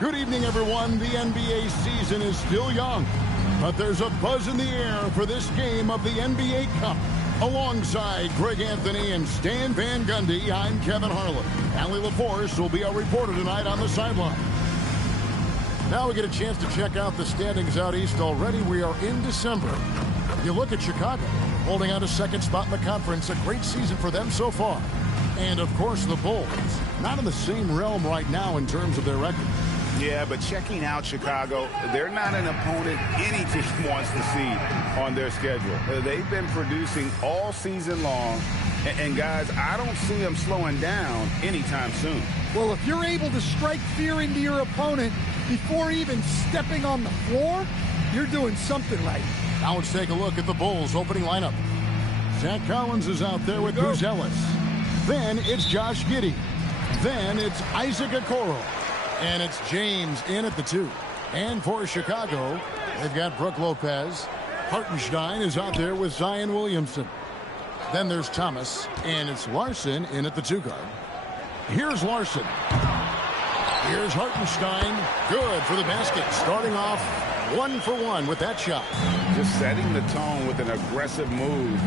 Good evening, everyone. The NBA season is still young, but there's a buzz in the air for this game of the NBA Cup. Alongside Greg Anthony and Stan Van Gundy, I'm Kevin Harlan. Allie LaForce will be our reporter tonight on the sideline. Now we get a chance to check out the standings out east already. We are in December. You look at Chicago, holding out a second spot in the conference. A great season for them so far. And, of course, the Bulls. Not in the same realm right now in terms of their record. Yeah, but checking out Chicago, they're not an opponent any team wants to see on their schedule. They've been producing all season long, and guys, I don't see them slowing down anytime soon. Well, if you're able to strike fear into your opponent before even stepping on the floor, you're doing something right. Now let's take a look at the Bulls' opening lineup. Zach Collins is out there with Bruce Ellis. Then it's Josh Giddey. Then it's Isaac Okoro. And it's James in at the 2. And for Chicago, they've got Brook Lopez. Hartenstein is out there with Zion Williamson. Then there's Thomas, and it's Larson in at the 2 guard. Here's Larson. Here's Hartenstein. Good for the basket. Starting off 1 for 1 with that shot. Just setting the tone with an aggressive move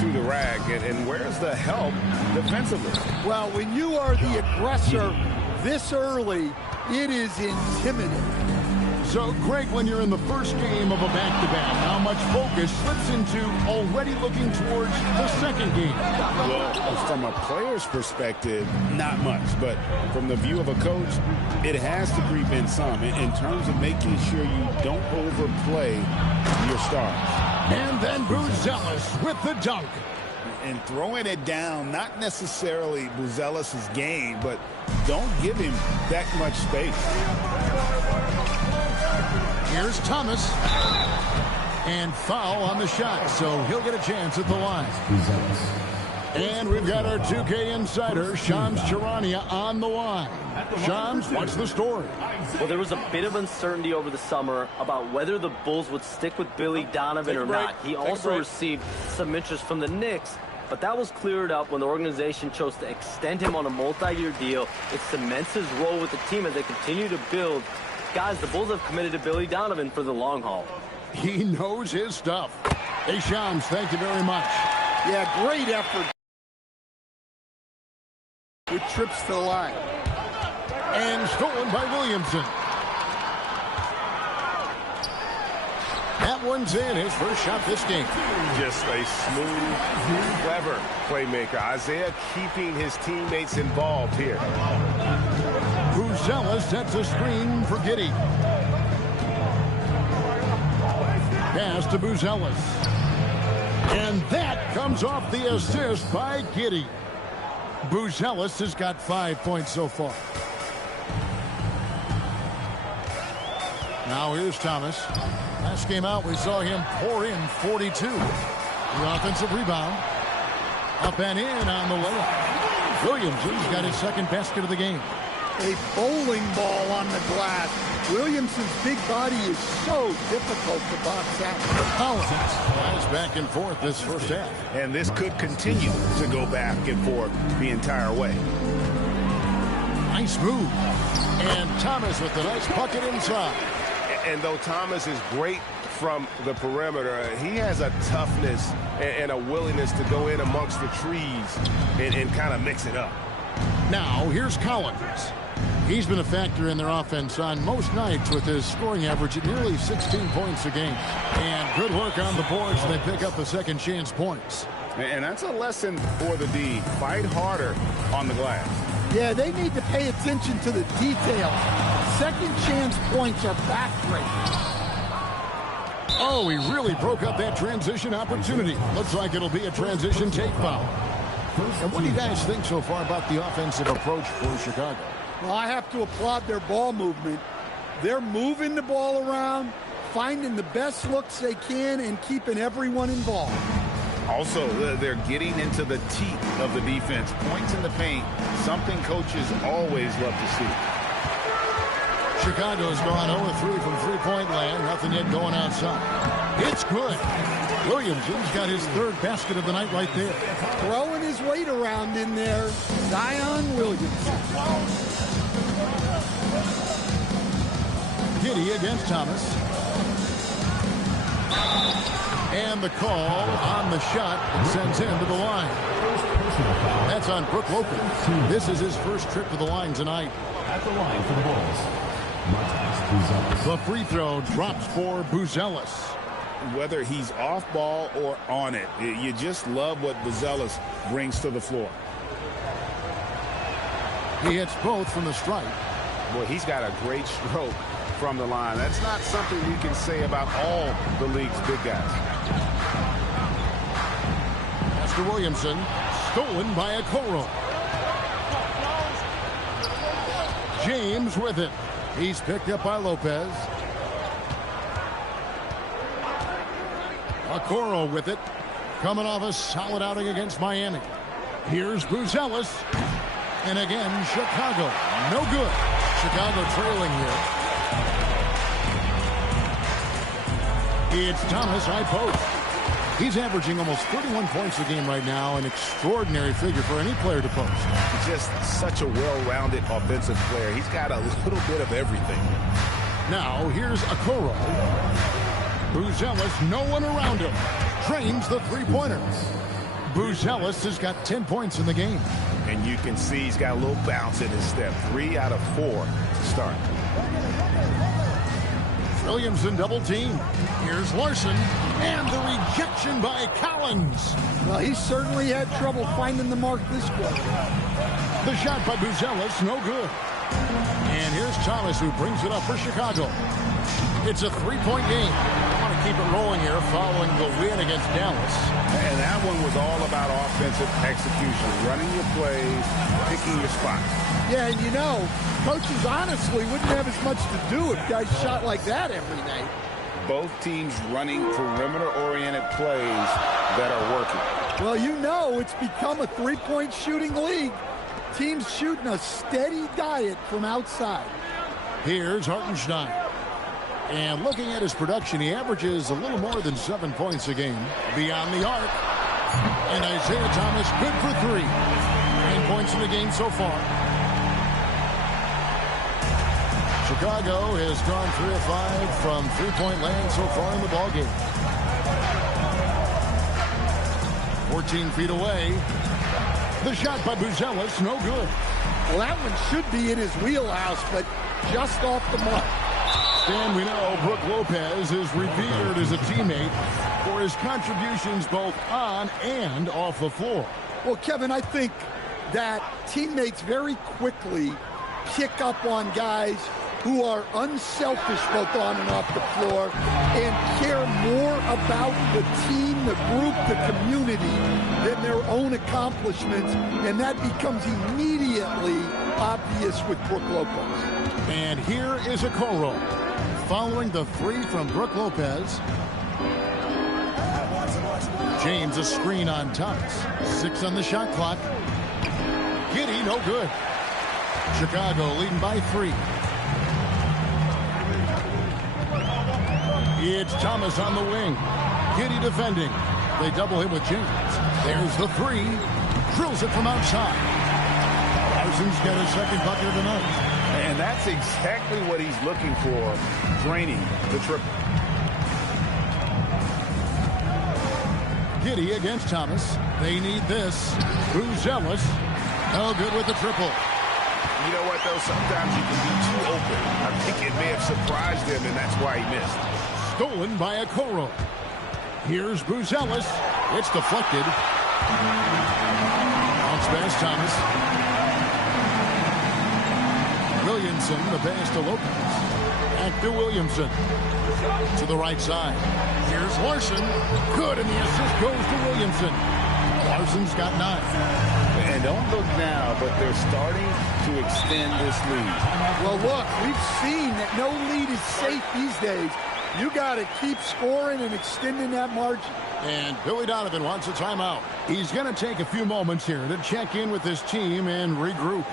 to the rack. And where's the help defensively? Well, when you are the aggressor this early, it is intimidating. So, Greg, when you're in the first game of a back-to-back, how much focus slips into already looking towards the second game? Well, from a player's perspective, not much. But from the view of a coach, it has to creep in some in terms of making sure you don't overplay your stars. And then Buzelis with the dunk. And throwing it down, not necessarily Buzelis' game, but don't give him that much space. Here's Thomas. And foul on the shot, so he'll get a chance at the line. And we've got our 2K insider, Shams Charania, on the line. Shams, what's the story? Well, there was a bit of uncertainty over the summer about whether the Bulls would stick with Billy Donovan or not. He also received some interest from the Knicks, but that was cleared up when the organization chose to extend him on a multi-year deal. It cements his role with the team as they continue to build. Guys, the Bulls have committed to Billy Donovan for the long haul. He knows his stuff. Hey, Shams, thank you very much. Yeah, great effort with trips to the line. And stolen by Williamson. That one's in, his first shot this game. Just a smooth, clever playmaker. Isiah keeping his teammates involved here. Buzelis sets a screen for Giddey. Pass to Buzelis. And that comes off the assist by Giddey. Buzelis has got 5 points so far. Now here's Thomas. Last game out, we saw him pour in 42. The offensive rebound. Up and in on the layup. Williamson's got his second basket of the game. A bowling ball on the glass. Williamson's big body is so difficult to box out. Collins flies back and forth this first half. And this could continue to go back and forth the entire way. Nice move. And Thomas with the nice bucket inside. And though Thomas is great from the perimeter, he has a toughness and a willingness to go in amongst the trees and kind of mix it up. Now, here's Collins. He's been a factor in their offense on most nights with his scoring average at nearly 16 points a game. And good work on the boards, and they pick up the second chance points. And that's a lesson for the D. Fight harder on the glass. Yeah, they need to pay attention to the details. Second chance points are backbreaking. Oh, he really broke up that transition opportunity. Looks like it'll be a transition take foul. And what do you guys think so far about the offensive approach for Chicago? Well, I have to applaud their ball movement. They're moving the ball around, finding the best looks they can, and keeping everyone involved. Also, they're getting into the teeth of the defense. Points in the paint, something coaches always love to see. Chicago's gone 0-3 from three-point land. Nothing yet going outside. It's good. Williamson's got his third basket of the night right there. Throwing his weight around in there, Zion Williamson. Giddey against Thomas. And the call on the shot that sends him to the line. That's on Brook Lopez. This is his first trip to the line tonight. At the line for the Bulls, the free throw drops for Buzelis. Whether he's off ball or on it, you just love what Buzelis brings to the floor. He hits both from the stripe. Boy, he's got a great stroke from the line. That's not something we can say about all the league's big guys. Master Williamson, stolen by Okoro. James with it. He's picked up by Lopez. Okoro with it. Coming off a solid outing against Miami. Here's Buzelis. And again, Chicago. No good. Chicago trailing here. It's Thomas high post. He's averaging almost 31 points a game right now, an extraordinary figure for any player to post. Just such a well-rounded offensive player. He's got a little bit of everything. Now, here's Okoro. Buzelis, no one around him. Trains the three-pointer. Buzelis has got 10 points in the game. And you can see he's got a little bounce in his step. 3 out of 4 to start. Williamson double team. Here's Larson. And the rejection by Collins. Well, he certainly had trouble finding the mark this quarter. The shot by Buzelis, no good. And here's Thomas, who brings it up for Chicago. It's a three-point game. I want to keep it rolling here following the win against Dallas. And that one was all about offensive execution, running your plays, picking your spots. Yeah, and you know, coaches honestly wouldn't have as much to do if guys shot like that every night. Both teams running perimeter-oriented plays that are working. Well, you know it's become a three-point shooting league. Teams shooting a steady diet from outside. Here's Hartenstein. And looking at his production, he averages a little more than 7 points a game. Beyond the arc. And Isiah Thomas good for 3. 9 points in the game so far. Chicago has gone 3 of 5 from three-point land so far in the ballgame. 14 feet away. The shot by Buzelis, no good. Well, that one should be in his wheelhouse, but just off the mark. And we know Brook Lopez is revered as a teammate for his contributions both on and off the floor. Well, Kevin, I think that teammates very quickly pick up on guys who are unselfish both on and off the floor and care more about the team, the group, the community than their own accomplishments, and that becomes immediately obvious with Brook Lopez. And here is Okoro following the 3 from Brook Lopez. James a screen on Thomas. 6 on the shot clock. Giddey, no good. Chicago leading by 3. It's Thomas on the wing. Giddey defending. They double him with James. There's the 3. Drills it from outside. Larson's got his second bucket of the night. And that's exactly what he's looking for, draining the triple. Giddey against Thomas. They need this. Buzelis. No good with the triple. You know what, though? Sometimes you can be too open. I think it may have surprised him, and that's why he missed. Stolen by Okoro. Here's Buzelis. It's deflected. Bounce pass, Thomas. Williamson, the pass to Lopez. Back to Williamson. To the right side. Here's Larson. Good, and the assist goes to Williamson. Larson's got 9. And don't look now, but they're starting to extend this lead. Well, look, we've seen that no lead is safe these days. You got to keep scoring and extending that margin. And Billy Donovan wants a timeout. He's going to take a few moments here to check in with his team and regroup.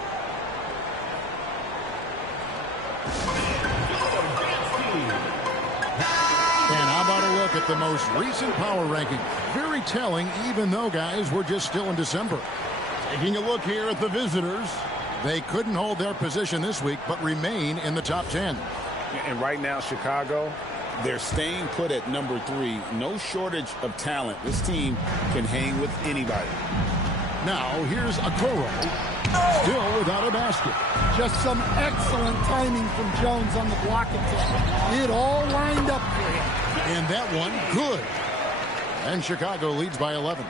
And how about a look at the most recent power ranking? Very telling, even though, guys, we're just still in December. Taking a look here at the visitors. They couldn't hold their position this week, but remain in the top 10. And right now, Chicago, they're staying put at number 3. No shortage of talent. This team can hang with anybody. Now, here's Okoro. Still without a basket. Just some excellent timing from Jones on the block attack. It all lined up for him. And that one, good. And Chicago leads by 11.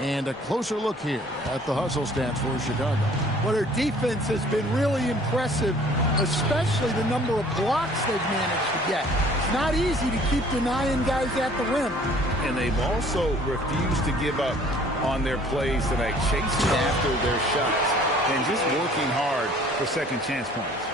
And a closer look here at the hustle stats for Chicago. Well, their defense has been really impressive, especially the number of blocks they've managed to get. It's not easy to keep denying guys at the rim. And they've also refused to give up on their plays tonight, chasing after their shots and just working hard for second chance points.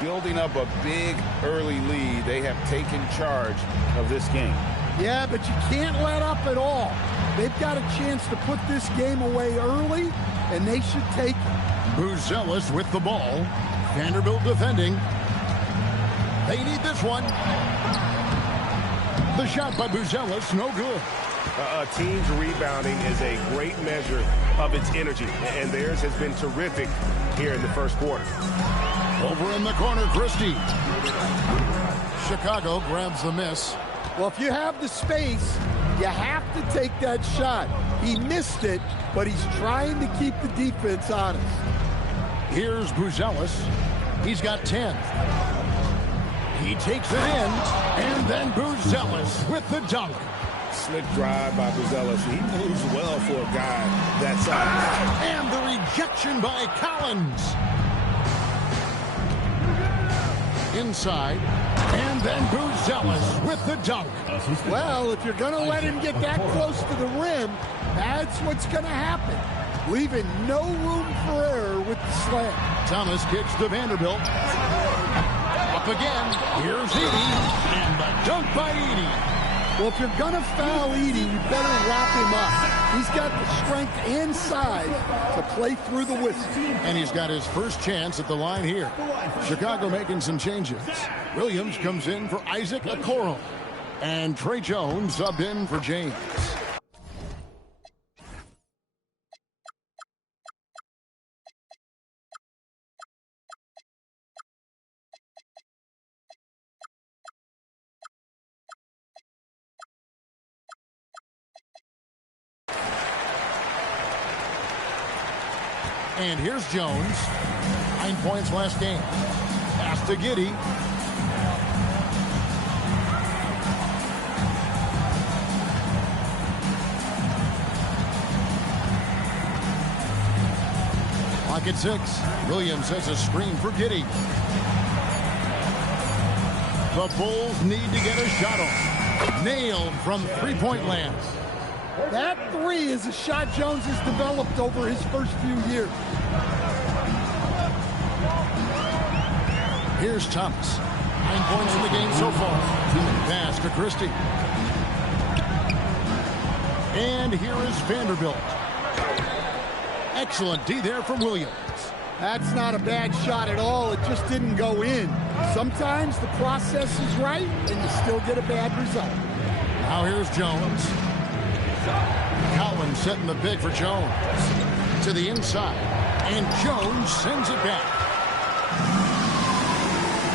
Building up a big early lead, they have taken charge of this game. Yeah, but you can't let up at all. They've got a chance to put this game away early, and they should take it. Buzelis with the ball. Vanderbilt defending. They need this one. The shot by Buzelis, no good. A team's rebounding is a great measure of its energy, and theirs has been terrific here in the first quarter. Over in the corner, Christie. Chicago grabs the miss. Well, if you have the space, you have to take that shot. He missed it, but he's trying to keep the defense honest. Here's Buzelis. He's got 10. He takes it in, and then Buzelis with the dunk. Slick drive by Buzelis. He moves well for a guy that size. And the rejection by Collins. Inside, and then Buzelis with the dunk. Well, if you're going to let him get that close to the rim, that's what's going to happen. Leaving no room for error with the slam. Thomas kicks to Vanderbilt. Up again. Here's Edey. And the dunk by Edey. Well, if you're going to foul Edey, you better wrap him up. He's got the strength and size to play through the whistle. And he's got his first chance at the line here. Chicago making some changes. Williams comes in for Isaac Okoro. And Trey Jones subbed in for James. And here's Jones. 9 points last game. Pass to Giddey. Clock at 6. Williams has a screen for Giddey. The Bulls need to get a shot off. Nailed from three-point land. That three is a shot Jones has developed over his first few years. Here's Thomas. 9 points in the game so far. Pass to Christie. And here is Vanderbilt. Excellent D there from Williams. That's not a bad shot at all. It just didn't go in. Sometimes the process is right, and you still get a bad result. Now here's Jones. Collins setting the big for Jones. To the inside. And Jones sends it back.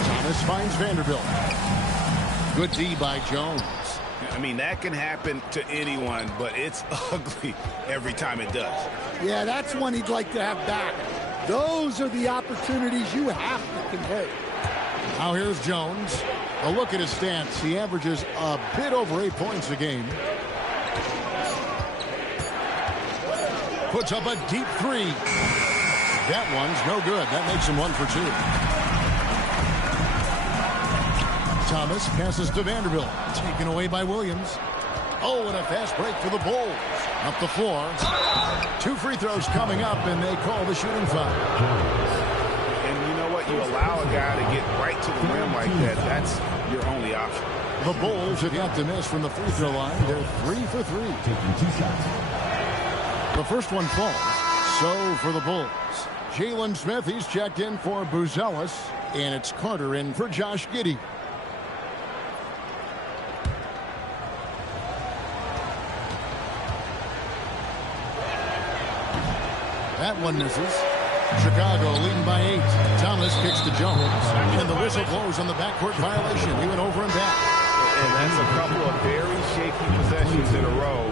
Thomas finds Vanderbilt. Good D by Jones. I mean, that can happen to anyone, but it's ugly every time it does. Yeah, that's one he'd like to have back. Those are the opportunities you have to convert. Now here's Jones. A look at his stats. He averages a bit over 8 points a game. Puts up a deep three. That one's no good. That makes him 1 for 2. Thomas passes to Vanderbilt. Taken away by Williams. Oh, and a fast break for the Bulls. Up the floor. 2 free throws coming up, and they call the shooting foul. And you know what? You allow a guy to get right to the rim like that. That's your only option. The Bulls have yet to miss from the free throw line. They're 3 for 3. Taking 2 shots. The first one falls. So for the Bulls. Jalen Smith, he's checked in for Buzelis. And it's Carter in for Josh Giddey. That one misses. Chicago leading by 8. Thomas kicks to Jones. And the whistle blows on the backcourt violation. He went over and back. And that's a couple of very shaky possessions in a row.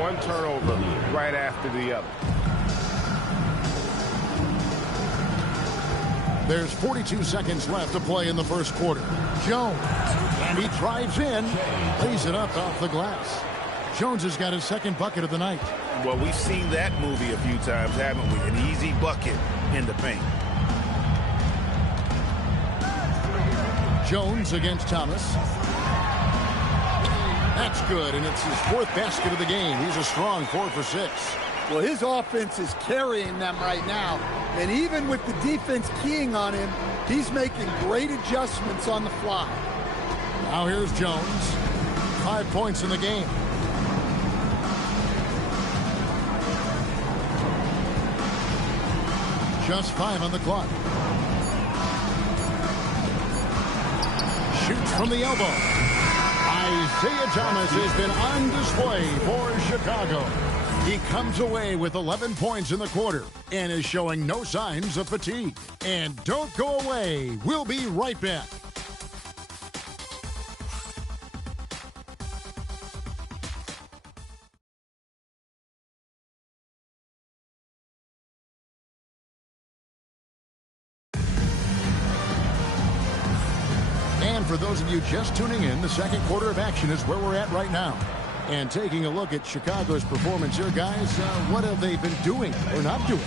One turnover right after the other. There's 42 seconds left to play in the first quarter. Jones. And he drives in. Lays it up off the glass. Jones has got his second bucket of the night. Well, we've seen that movie a few times, haven't we? An easy bucket in the paint. Jones against Thomas. That's good, and it's his 4th basket of the game. He's a strong 4 for 6. Well, his offense is carrying them right now. And even with the defense keying on him, he's making great adjustments on the fly. Now here's Jones. 5 points in the game. Just 5 on the clock. Shoots from the elbow. Isiah Thomas has been on display for Chicago. He comes away with 11 points in the quarter and is showing no signs of fatigue. And don't go away. We'll be right back. And for those of you just tuning in, the second quarter of action is where we're at right now. And taking a look at Chicago's performance here, guys, what have they been doing or not doing?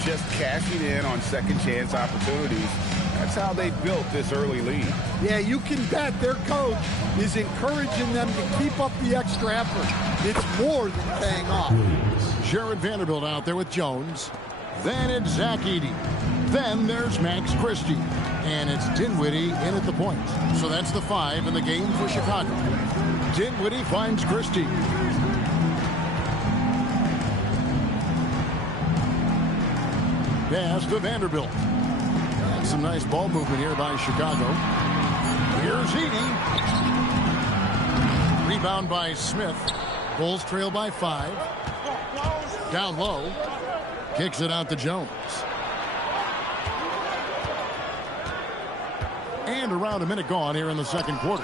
Just cashing in on second chance opportunities. That's how they built this early lead. Yeah, you can bet their coach is encouraging them to keep up the extra effort. It's more than paying off. Jared Vanderbilt out there with Jones. Then it's Zach Edey. Then there's Max Christie. And it's Dinwiddie in at the point. So that's the 5 in the game for Chicago. Dinwiddie finds Christie. Pass to Vanderbilt. And some nice ball movement here by Chicago. Here's Edey. Rebound by Smith. Bulls trail by 5. Down low. Kicks it out to Jones. And around a minute gone here in the second quarter.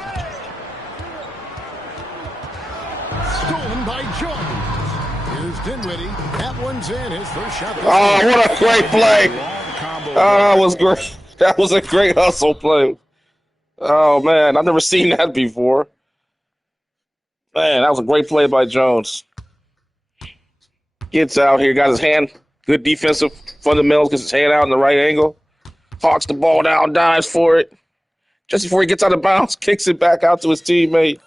Stolen by Jones. Here's Dinwiddie. That one's in. His first shot. Oh, what a great play. Oh, that was great. That was a great hustle play. Oh, man. I've never seen that before. Man, that was a great play by Jones. Gets out here, got his hand. Good defensive fundamentals, gets his hand out in the right angle. Hawks the ball down, dives for it. Just before he gets out of bounds, kicks it back out to his teammate.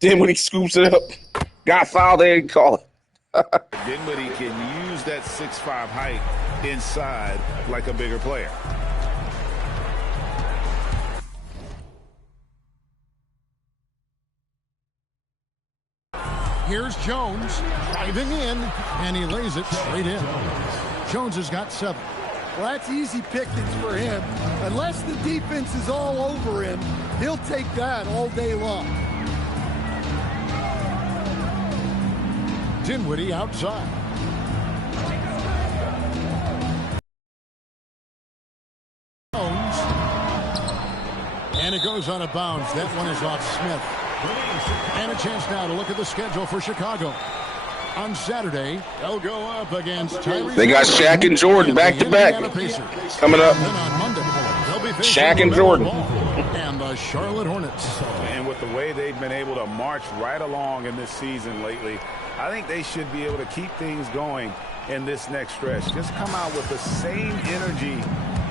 Then when he scoops it up, got fouled, they didn't call it. Dinwiddie can use that 6'5" height inside like a bigger player. Here's Jones driving in, and he lays it straight in. Jones has got 7. Well, that's easy pickings for him. Unless the defense is all over him, he'll take that all day long. Dinwiddie outside. Jones. And it goes out of bounds. That one is off Smith. And a chance now to look at the schedule for Chicago. On Saturday, they'll go up against Tyrese. They got Shaq and Jordan back-to-back coming up. Then on Monday, they'll be facing Shaq and Jordan. And the Charlotte Hornets. And with the way they've been able to march right along in this season lately, I think they should be able to keep things going in this next stretch. Just come out with the same energy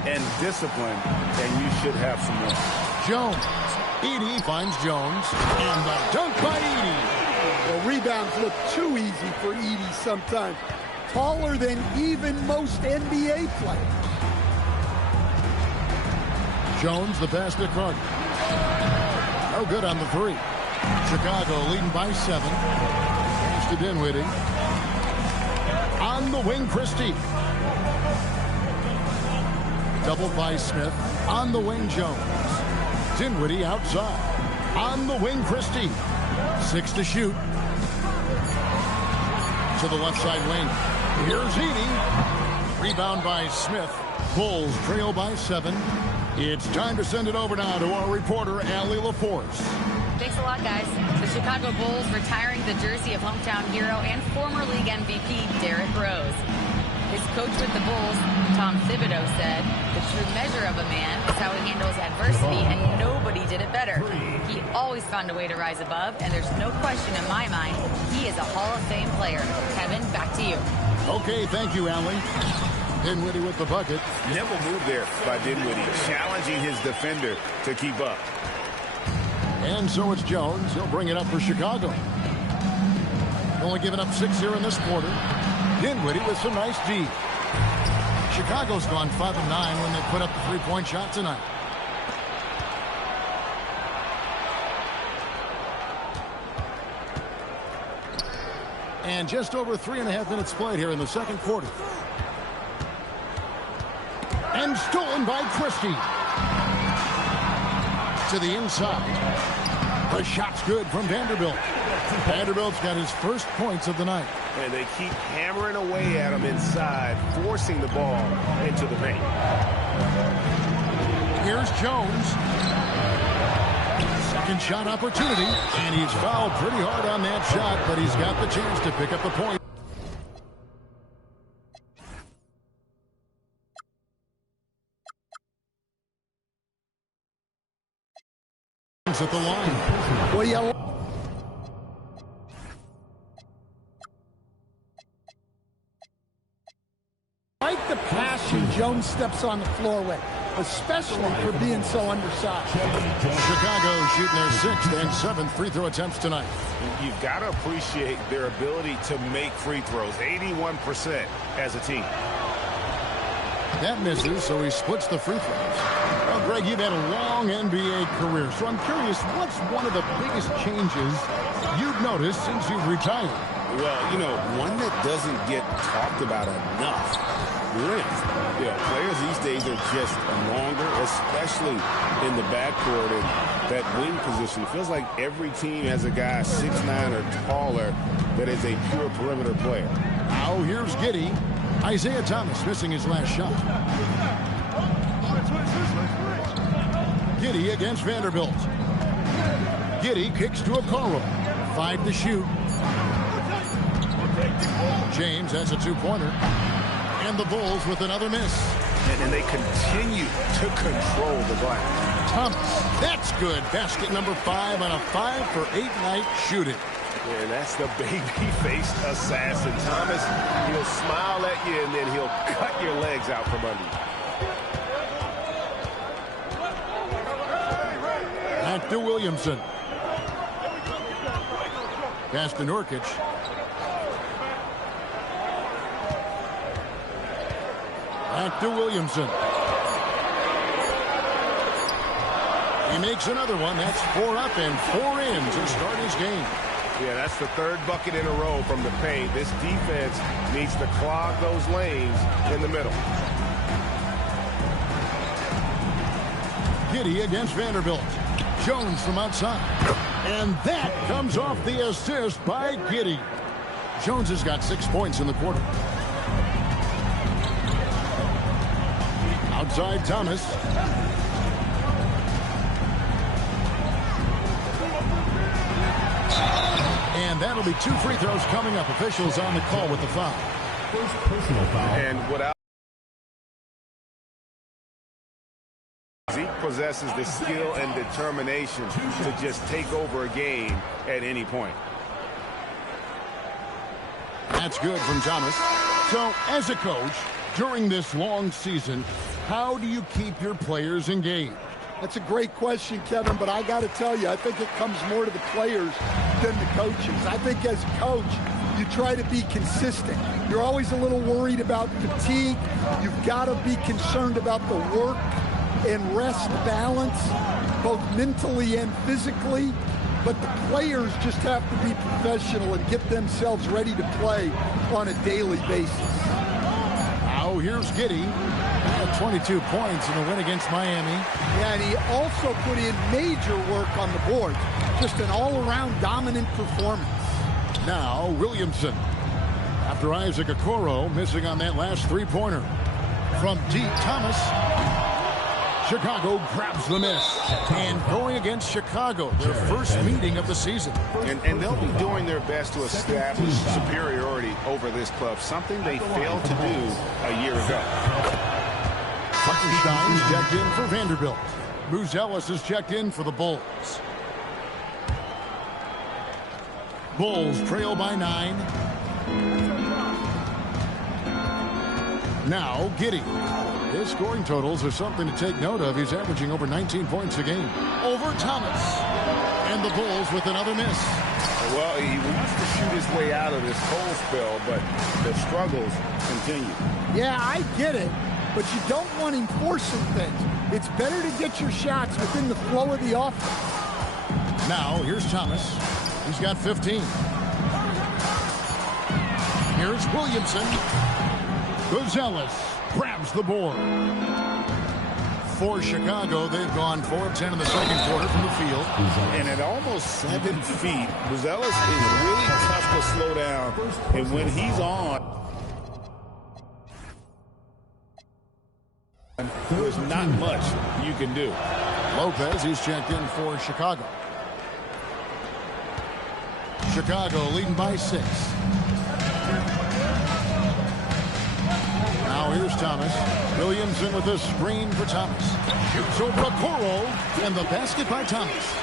and discipline, and you should have some more. Jones. Edey finds Jones. And the dunk by Edey. Well, rebounds look too easy for Edey sometimes. Taller than even most NBA players. Jones, the pass to Carter. No good on the 3. Chicago leading by 7. Pass to Dinwiddie. On the wing, Christie. Double by Smith. On the wing, Jones. Dinwiddie outside. On the wing, Christie. 6 to shoot. To the left side wing. Here's Edey. Rebound by Smith. Bulls trail by 7. It's time to send it over now to our reporter, Allie LaForce. Thanks a lot, guys. The Chicago Bulls retiring the jersey of hometown hero and former league MVP Derrick Rose. His coach with the Bulls, Tom Thibodeau, said, "The true measure of a man is how he handles adversity, and nobody did it better. He always found a way to rise above, and there's no question in my mind he is a Hall of Fame player." Kevin, back to you. Okay, thank you, Allie. Dinwiddie with the bucket. Nimble move there by Dinwiddie, challenging his defender to keep up. And so it's Jones. He'll bring it up for Chicago. Only giving up 6 here in this quarter. Dinwiddie with some nice D. Chicago's gone 5 of 9 when they put up the three-point shot tonight. And just over 3.5 minutes played here in the second quarter. And stolen by Christie. To the inside. The shot's good from Vanderbilt. Vanderbilt's got his first points of the night. And they keep hammering away at him inside, forcing the ball into the paint. Here's Jones. Second shot opportunity. And he's fouled pretty hard on that shot, but he's got the chance to pick up the point. At the line. Well, you like the passion Jones steps on the floor with, especially for being so undersized. Chicago shooting their 6th and 7th free throw attempts tonight. You've got to appreciate their ability to make free throws, 81% as a team. That misses, so he splits the free throws. Well, Greg, you've had a long NBA career, so I'm curious, what's one of the biggest changes you've noticed since you've retired? Well, you know, one that doesn't get talked about enough. Length. Yeah, players these days are just longer, especially in the backcourt. And that wing position feels like every team has a guy 6'9" or taller that is a pure perimeter player. Now here's Giddey. Isiah Thomas missing his last shot. Giddey against Vanderbilt. Giddey kicks to Okoro. 5 to shoot. James has a 2-pointer. And the Bulls with another miss. And they continue to control the glass. Thomas, that's good. Basket number 5 on a 5-for-8 night shooting. And that's the baby-faced assassin. Thomas, he'll smile at you, and then he'll cut your legs out from under you. Back to Williamson. Pass to Nurkic. Back to Williamson. He makes another one. That's 4 up and 4 in to start his game. Yeah, that's the 3rd bucket in a row from the paint. This defense needs to clog those lanes in the middle. Giddey against Vanderbilt. Jones from outside. And that comes off the assist by Giddey. Jones has got 6 points in the quarter. Outside Thomas. And that'll be 2 free throws coming up. Officials on the call with the foul. First personal foul. And without Zeke possesses the skill and determination to just take over a game at any point. That's good from Thomas. So, as a coach, during this long season, how do you keep your players engaged? That's a great question, Kevin, but I got to tell you, I think it comes more to the players than the coaches. I think as a coach, you try to be consistent. You're always a little worried about fatigue. You've got to be concerned about the work and rest balance, both mentally and physically. But the players just have to be professional and get themselves ready to play on a daily basis. Now here's Giddey. 22 points in the win against Miami. Yeah, and he also put in major work on the board. Just an all-around dominant performance. Now Williamson. after Isaac Okoro missing on that last three-pointer. From deep, Thomas. Chicago grabs the miss. And going against Chicago, their first meeting of the season. And they'll be doing their best to establish superiority over this club, something they failed to do a year ago. Buckenstein's checked in for Vanderbilt. Ellis is checked in for the Bulls. Bulls trail by 9. Now Giddey. His scoring totals are something to take note of. He's averaging over 19 points a game. Over Thomas. And the Bulls with another miss. Well, he wants to shoot his way out of this cold spell, but the struggles continue. Yeah, I get it, but you don't want him forcing things. It's better to get your shots within the flow of the offense. Now, here's Thomas. He's got 15. Here's Williamson. Ellis grabs the board. For Chicago, they've gone 4 of 10 in the second quarter from the field. And at almost 7 feet, Ellis is really tough to slow down. And when he's on, there's not much you can do. Lopez, he's checked in for Chicago. Chicago leading by 6. Now here's Thomas. Williamson with a screen for Thomas. Shoots over Okoro, and the basket by Thomas.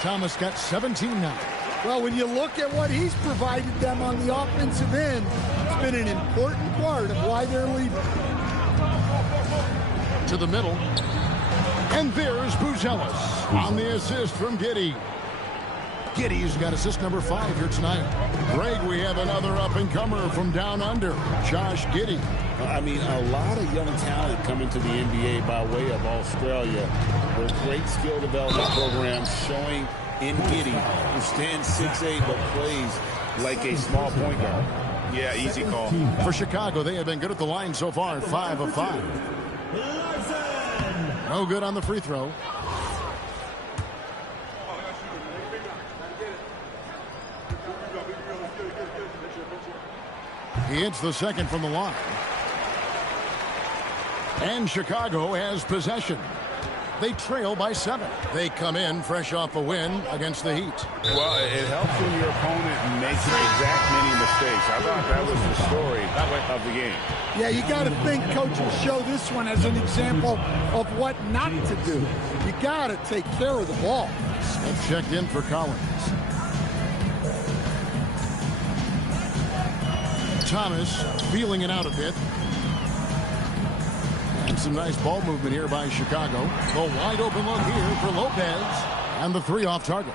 Thomas got 17 now. Well, when you look at what he's provided them on the offensive end, it's been an important part of why they're leading. To the middle. And there's Ellis on the assist from Giddey. Giddey's got assist number 5 here tonight. Greg, we have another up-and-comer from down under, Josh Giddey. I mean, a lot of young talent coming to the NBA by way of Australia with great skill development programs showing in Giddey, who stands 6'8", but plays like a small point guard. Yeah, easy call. For Chicago, they have been good at the line so far, 5 of 5. No good on the free throw. He hits the second from the line. And Chicago has possession. They trail by 7. They come in fresh off a win against the Heat. Well, it helps when your opponent makes the exact many mistakes. I thought that was the story of the game. Yeah, you got to think coach will show this one as an example of what not to do. You got to take care of the ball. Smith checked in for Collins. Thomas feeling it out a bit. And some nice ball movement here by Chicago. The wide open look here for Lopez. And the 3 off target.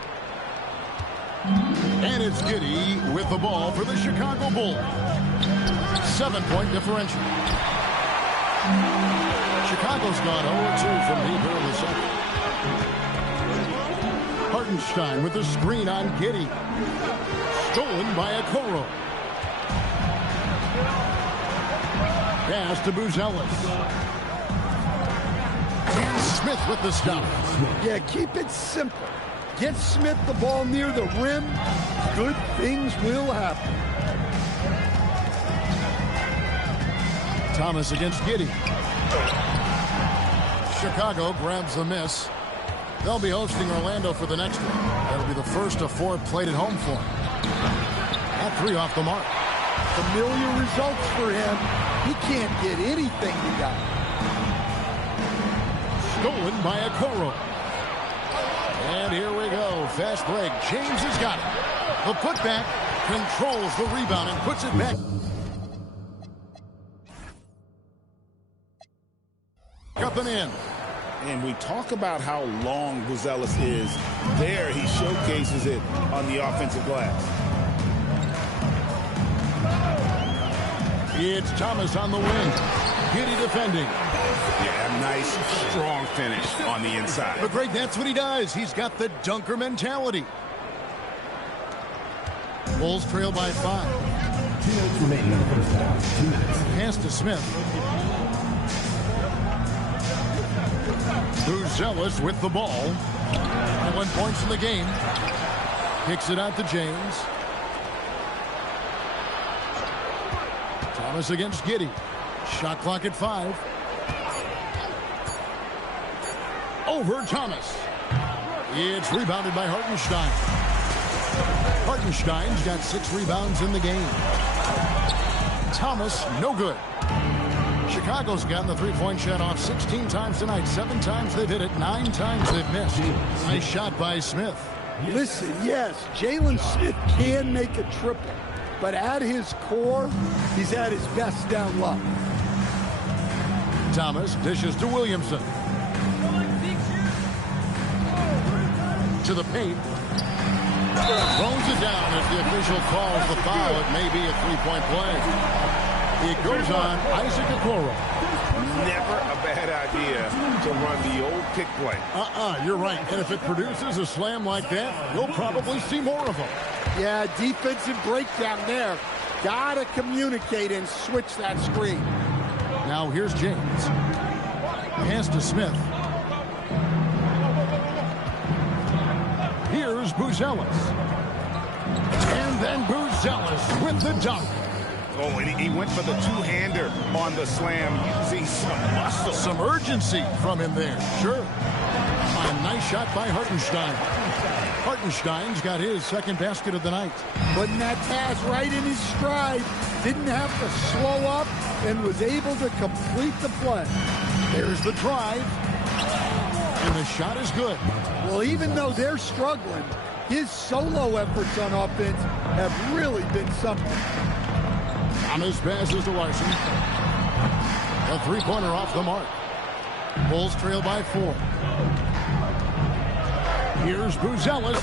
And it's Giddey with the ball for the Chicago Bulls. 7-point differential. Chicago's gone 0-2 from deep here in the second. Hartenstein with the screen on Giddey. Stolen by Okoro. Pass to Ellis. And Smith with the stop. Yeah, keep it simple. Get Smith the ball near the rim. Good things will happen. Thomas against Giddey. Chicago grabs the miss. They'll be hosting Orlando for the next one. That'll be the first of 4 played at home for them. That 3 off the mark. Familiar results for him. He can't get anything he got. Stolen by Okoro. And here we go. Fast break. James has got it. The putback controls the rebound and puts it back. Up and in. And we talk about how long Ellis is. There, he showcases it on the offensive glass. It's Thomas on the wing. Giddey defending. Yeah, nice, strong finish on the inside. But Greg, that's what he does. He's got the dunker mentality. Bulls trail by 5. 2 minutes remaining in the first half. 2 minutes. Pass to Smith. Ellis with the ball. 21 points in the game. Kicks it out to James. Thomas against Giddey. Shot clock at 5. Over Thomas. It's rebounded by Hartenstein. Hartenstein's got 6 rebounds in the game. Thomas, no good. Chicago's gotten the three-point shot off 16 times tonight. 7 times they've hit it. 9 times they've missed. Nice shot by Smith. Listen, yes, Jalen Smith can make a triple, but at his core, he's at his best down low. Thomas dishes to Williamson. To the paint. Throws it down as the official calls the foul. It may be a three-point play. It goes on Isaac Okoro. Never a bad idea to run the old kick play. You're right. And if it produces a slam like that, you'll probably see more of them. Yeah, defensive breakdown there. Gotta communicate and switch that screen. Now here's James. Pass to Smith. Here's Buzelis. And then Buzelis with the dunk. Oh, and he went for the two-hander on the slam. See some muscle. Some urgency from him there. Sure. A nice shot by Hartenstein. Hartenstein's got his second basket of the night. Putting that pass right in his stride. Didn't have to slow up and was able to complete the play. There's the drive. And the shot is good. Well, even though they're struggling, his solo efforts on offense have really been something. Thomas passes to Larson. A three-pointer off the mark. Bulls trail by 4. Here's Buzelis.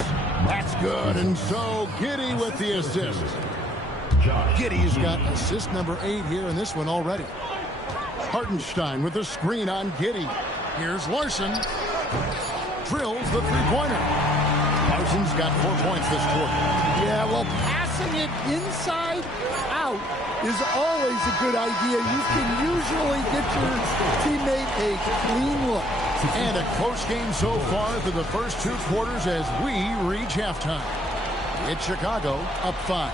That's good. And so Giddey with the assist. Giddey's got assist number 8 here in this one already. Hartenstein with the screen on Giddey. Here's Larson. Drills the three-pointer. Larson's got 4 points this quarter. Yeah, well, passing it inside out is always a good idea. You can usually get your teammate a clean look. And a close game so far through the first 2 quarters as we reach halftime. It's Chicago up 5.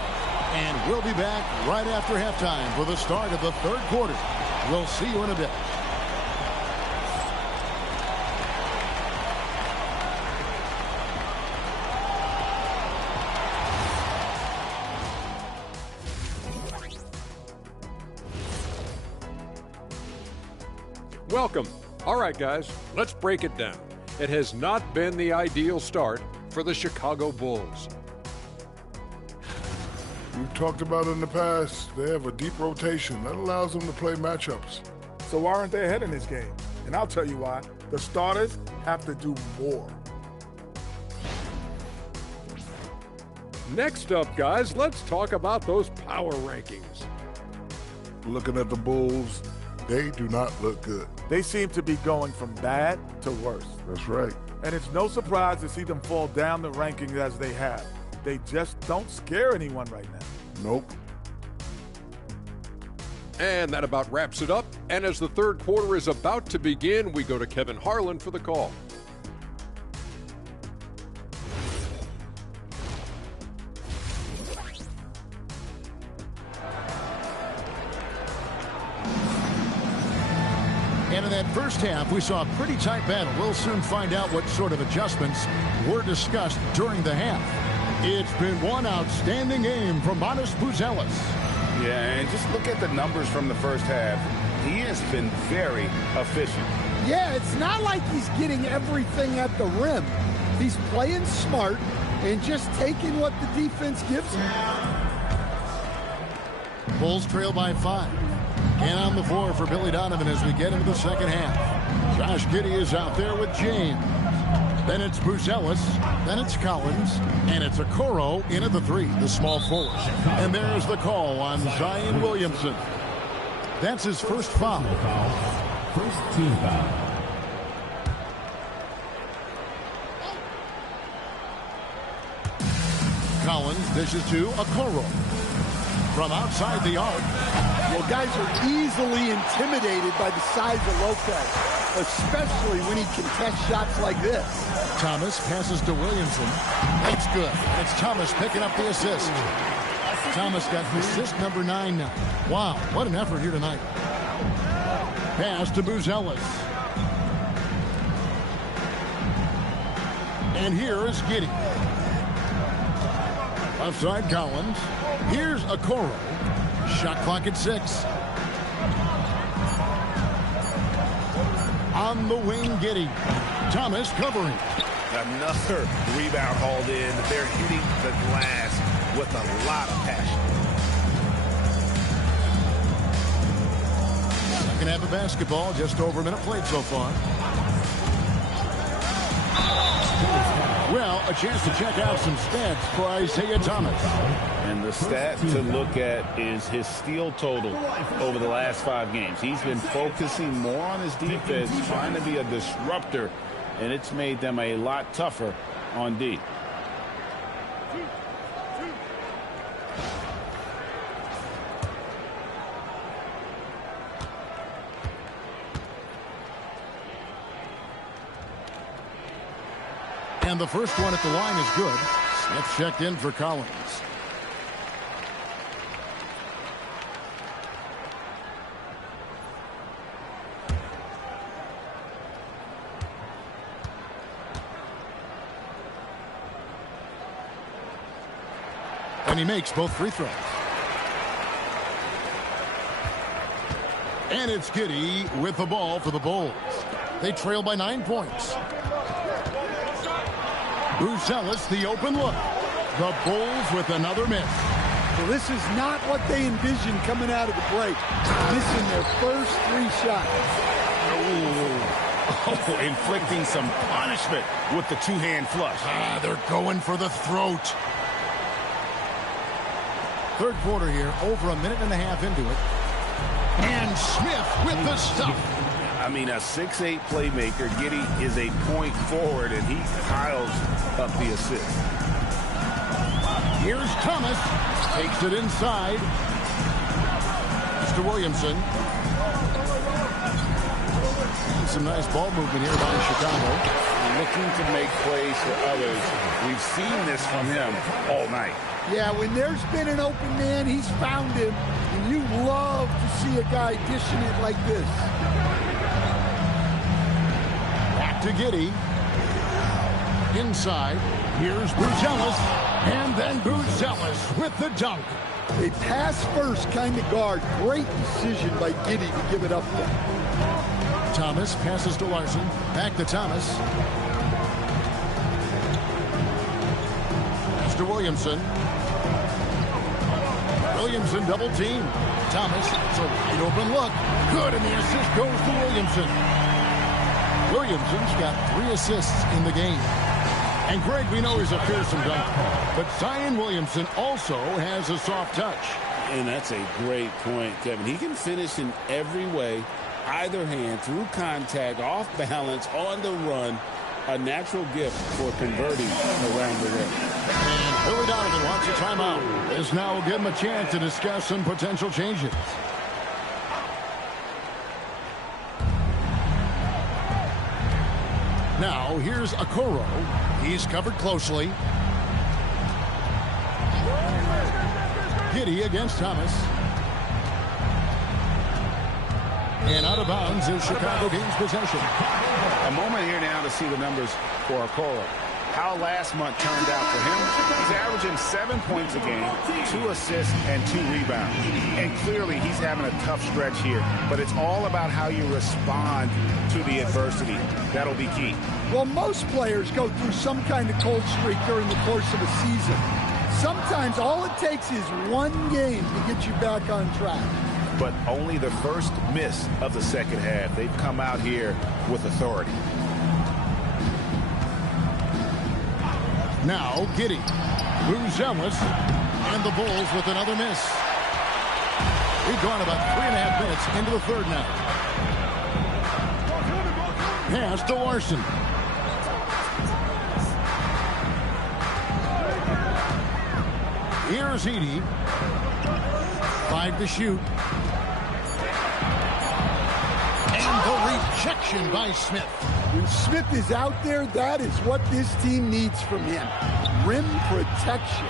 And we'll be back right after halftime for the start of the third quarter. We'll see you in a bit. Welcome. All right, guys, let's break it down. It has not been the ideal start for the Chicago Bulls. We've talked about it in the past. They have a deep rotation that allows them to play matchups. So why aren't they ahead in this game? And I'll tell you why. The starters have to do more. Next up, guys, let's talk about those power rankings. Looking at the Bulls, they do not look good. They seem to be going from bad to worse. That's right. And it's no surprise to see them fall down the rankings as they have. They just don't scare anyone right now. Nope. And that about wraps it up. And as the third quarter is about to begin, we go to Kevin Harlan for the call. And in that first half, we saw a pretty tight battle. We'll soon find out what sort of adjustments were discussed during the half. It's been one outstanding game from Buzelis. Yeah, and just look at the numbers from the first half. He has been very efficient. Yeah, it's not like he's getting everything at the rim. He's playing smart and just taking what the defense gives him. Bulls trail by 5. And on the floor for Billy Donovan as we get into the second half. Josh Giddey is out there with James. Then it's Buzelis. Then it's Collins. And it's Okoro in at the 3, the small forward. And there's the call on Zion Williamson. That's his first foul. First team foul. Collins dishes to Okoro. From outside the arc. Well, guys are easily intimidated by the size of Lopez, especially when he contests shots like this. Thomas passes to Williamson. That's good. It's Thomas picking up the assist. Thomas got assist number 9 now. Wow, what an effort here tonight. Pass to Ellis. And here is Giddey. Left side Collins. Here's Okoro. Shot clock at 6. On the wing, Giddey. Thomas covering. Another rebound hauled in. They're hitting the glass with a lot of passion. Second half of basketball, just over a minute played so far. Well, a chance to check out some stats for Isiah Thomas. And the stat to look at is his steal total over the last 5 games. He's been focusing more on his defense, trying to be a disruptor, and it's made them a lot tougher on D. And the first one at the line is good. Smith checked in for Collins. And he makes both free throws. And it's Giddey with the ball for the Bulls. They trail by 9 points. Ellis, the open look. The Bulls with another miss. Well, this is not what they envisioned coming out of the break. Missing their first 3 shots. Oh, inflicting some punishment with the 2-hand flush. They're going for the throat. Third quarter here, over a minute and a half into it. And Smith with the stuff. I mean, a 6'8" playmaker. Giddey is a point forward, and he piles up the assist. Here's Thomas. Takes it inside. Mr. Williamson. Some nice ball movement here by Chicago. Looking to make plays for others. We've seen this from him all night. Yeah, when there's been an open man, he's found him. And you love to see a guy dishing it like this. Back to Giddey. Inside. Here's Ellis. And then Ellis with the dunk. A pass-first kind of guard. Great decision by Giddey to give it up there. Thomas passes to Larson. Back to Thomas. Mr. Williamson. Williamson double team. Thomas, it's a wide open look. Good, and the assist goes to Williamson. Williamson's got 3 assists in the game. And Greg, we know he's a fearsome dunker, but Zion Williamson also has a soft touch. And that's a great point, Kevin. He can finish in every way, either hand, through contact, off balance, on the run. A natural gift for converting around the rim. And Billy Donovan wants a timeout. This now will give him a chance to discuss some potential changes. Now, here's Okoro. He's covered closely. Giddey against Thomas. And out of bounds is Chicago gains possession. A moment here now to see the numbers for Okoro. How last month turned out for him. He's averaging 7 points a game, 2 assists, and 2 rebounds. And clearly he's having a tough stretch here. But it's all about how you respond to the adversity. That'll be key. Well, most players go through some kind of cold streak during the course of a season. Sometimes all it takes is one game to get you back on track. But only the first miss of the second half. They've come out here with authority. Now Giddey. Ellis, and the Bulls with another miss. We've gone about 3.5 minutes into the third now. Pass to Larson. Here's Edey. 5 to shoot. And the rejection by Smith. When Smith is out there, that is what this team needs from him. Rim protection.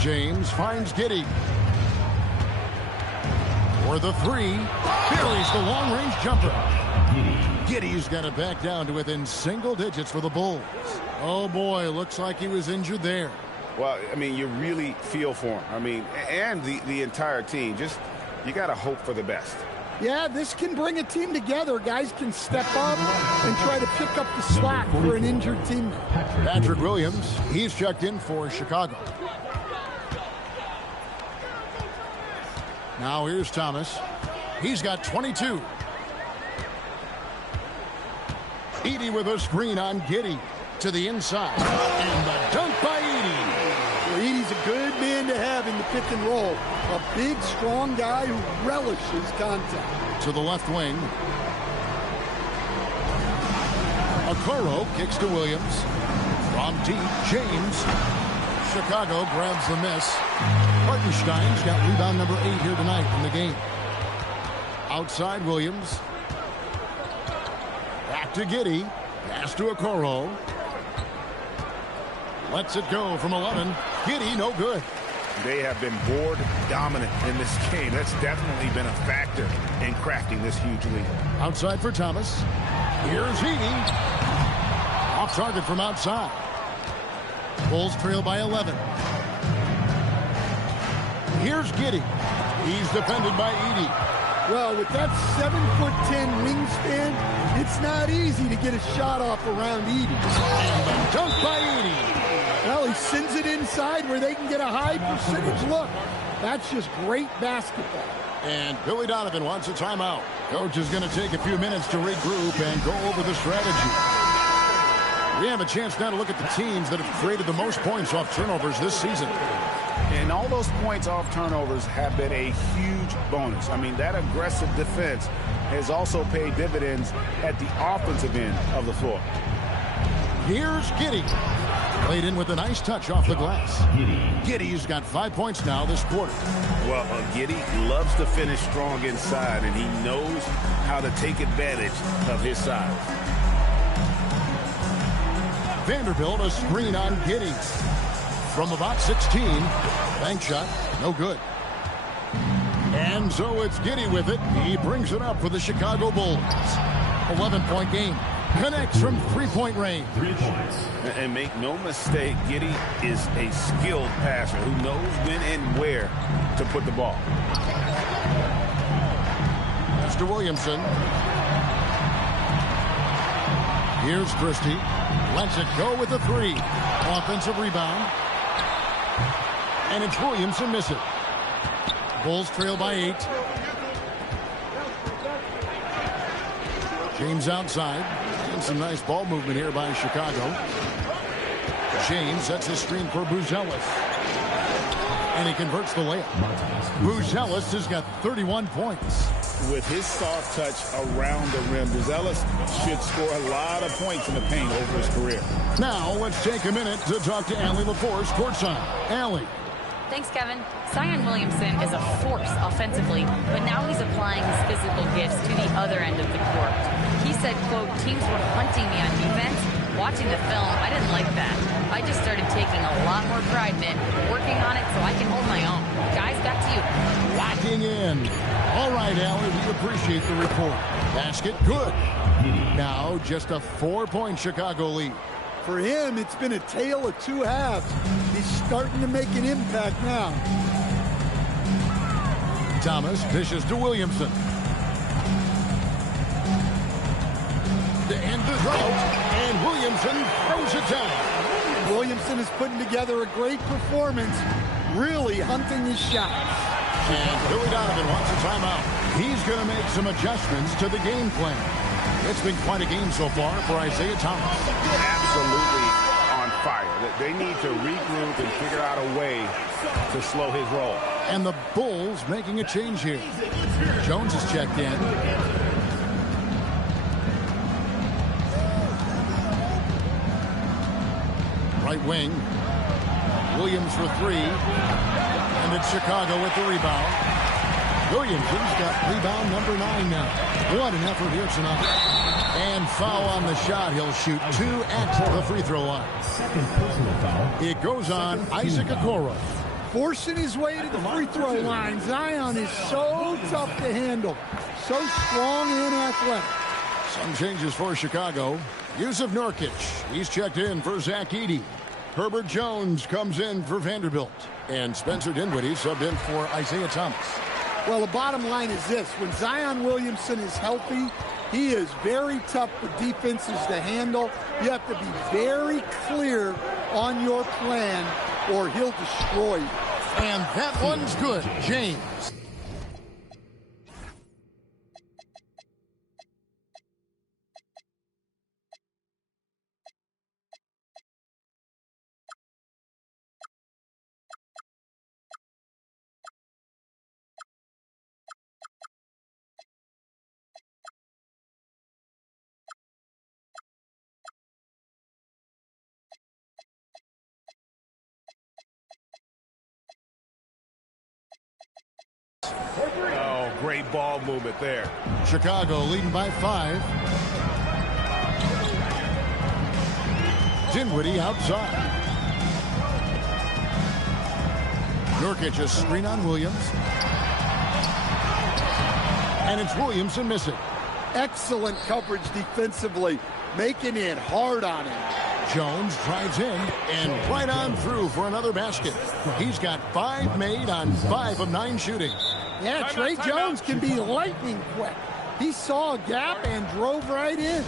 James finds Giddey. For the three. Buries the long-range jumper. Giddey's got it back down to within single digits for the Bulls. Oh, boy, looks like he was injured there. Well, I mean, you really feel for him. I mean, and the entire team. Just, you got to hope for the best. Yeah, this can bring a team together. Guys can step up and try to pick up the slack for an injured teammate. Patrick Williams, he's checked in for Chicago. Now here's Thomas. He's got 22. Edey with a screen on Giddey to the inside. And the dunk by Edey. Well, Edey's a good man to have in the pick and roll. A big, strong guy who relishes contact. To the left wing. Okoro kicks to Williams. From deep, James. Chicago grabs the miss. Hartenstein's got rebound number 8 here tonight in the game. Outside Williams. Back to Giddey. Pass to Okoro. Lets it go from 11. Giddey, no good. They have been board dominant in this game. That's definitely been a factor in crafting this huge lead. Outside for Thomas. Here's Edey. Off target from outside. Bulls trail by 11. Here's Giddey. He's defended by Edey. Well, with that 7'10" wingspan, it's not easy to get a shot off around Edey. And the dunk by Edey. Well, he sends it inside where they can get a high percentage look. That's just great basketball. And Billy Donovan wants a timeout. Coach is going to take a few minutes to regroup and go over the strategy. We have a chance now to look at the teams that have created the most points off turnovers this season. And all those points off turnovers have been a huge bonus. I mean, that aggressive defense has also paid dividends at the offensive end of the floor. Here's Giddey. Played in with a nice touch off the glass. Giddey's got 5 points now this quarter. Well, Giddey loves to finish strong inside, and he knows how to take advantage of his size. Vanderbilt a screen on Giddey. From about 16. Bank shot, no good. And so it's Giddey with it. He brings it up for the Chicago Bulls. 11-point game. Connects from three-point range. 3 points. And make no mistake, Giddey is a skilled passer who knows when and where to put the ball. Mr. Williamson. Here's Christie. Lets it go with a three. Offensive rebound. And it's Williamson miss it. Bulls trail by 8. James outside. And some nice ball movement here by Chicago. James sets his screen for Buzelis. And he converts the layup. Buzelis has got 31 points. With his soft touch around the rim, Buzelis should score a lot of points in the paint over his career. Now let's take a minute to talk to Allie LaForce courtside. Allie. Thanks, Kevin. Zion Williamson is a force offensively, but now he's applying his physical gifts to the other end of the court. He said, quote, teams were hunting me on defense. Watching the film, I didn't like that. I just started taking a lot more pride in it, working on it so I can hold my own. Guys, back to you. Locking in. All right, Allie, we appreciate the report. Basket, good. Now just a 4-point Chicago lead. For him, it's been a tale of two halves. He's starting to make an impact now. Thomas dishes to Williamson. The end is out, and Williamson throws it down. Williamson is putting together a great performance, really hunting his shots. And Billy Donovan wants a timeout. He's going to make some adjustments to the game plan. It's been quite a game so far for Isiah Thomas. Absolutely on fire. They need to regroup and figure out a way to slow his roll. And the Bulls making a change here. Jones is checked in. Right wing. Williams for 3. And it's Chicago with the rebound. Williamson's got rebound number 9 now. What an effort here tonight. And foul on the shot. He'll shoot 2 at the free throw line. Second personal foul. It goes on Isaac Okoro. forcing his way to the free throw line. Zion is so tough to handle, so strong and athletic. Some changes for Chicago. Yusuf Nurkic, he's checked in for Zach Edey. Herbert Jones comes in for Vanderbilt. And Spencer Dinwiddie subbed in for Isiah Thomas. Well, the bottom line is this. When Zion Williamson is healthy, he is very tough for defenses to handle. You have to be very clear on your plan or he'll destroy you. And that one's good. James. Oh, great ball movement there. Chicago leading by 5. Dinwiddie outside. Nurkic a screen on Williams. And it's Williamson missing. Excellent coverage defensively, making it hard on him. Jones drives in and right on through for another basket. He's got 5 made on 5 of 9 shooting. Yeah, Trey Jones can be lightning quick. He saw a gap and drove right in.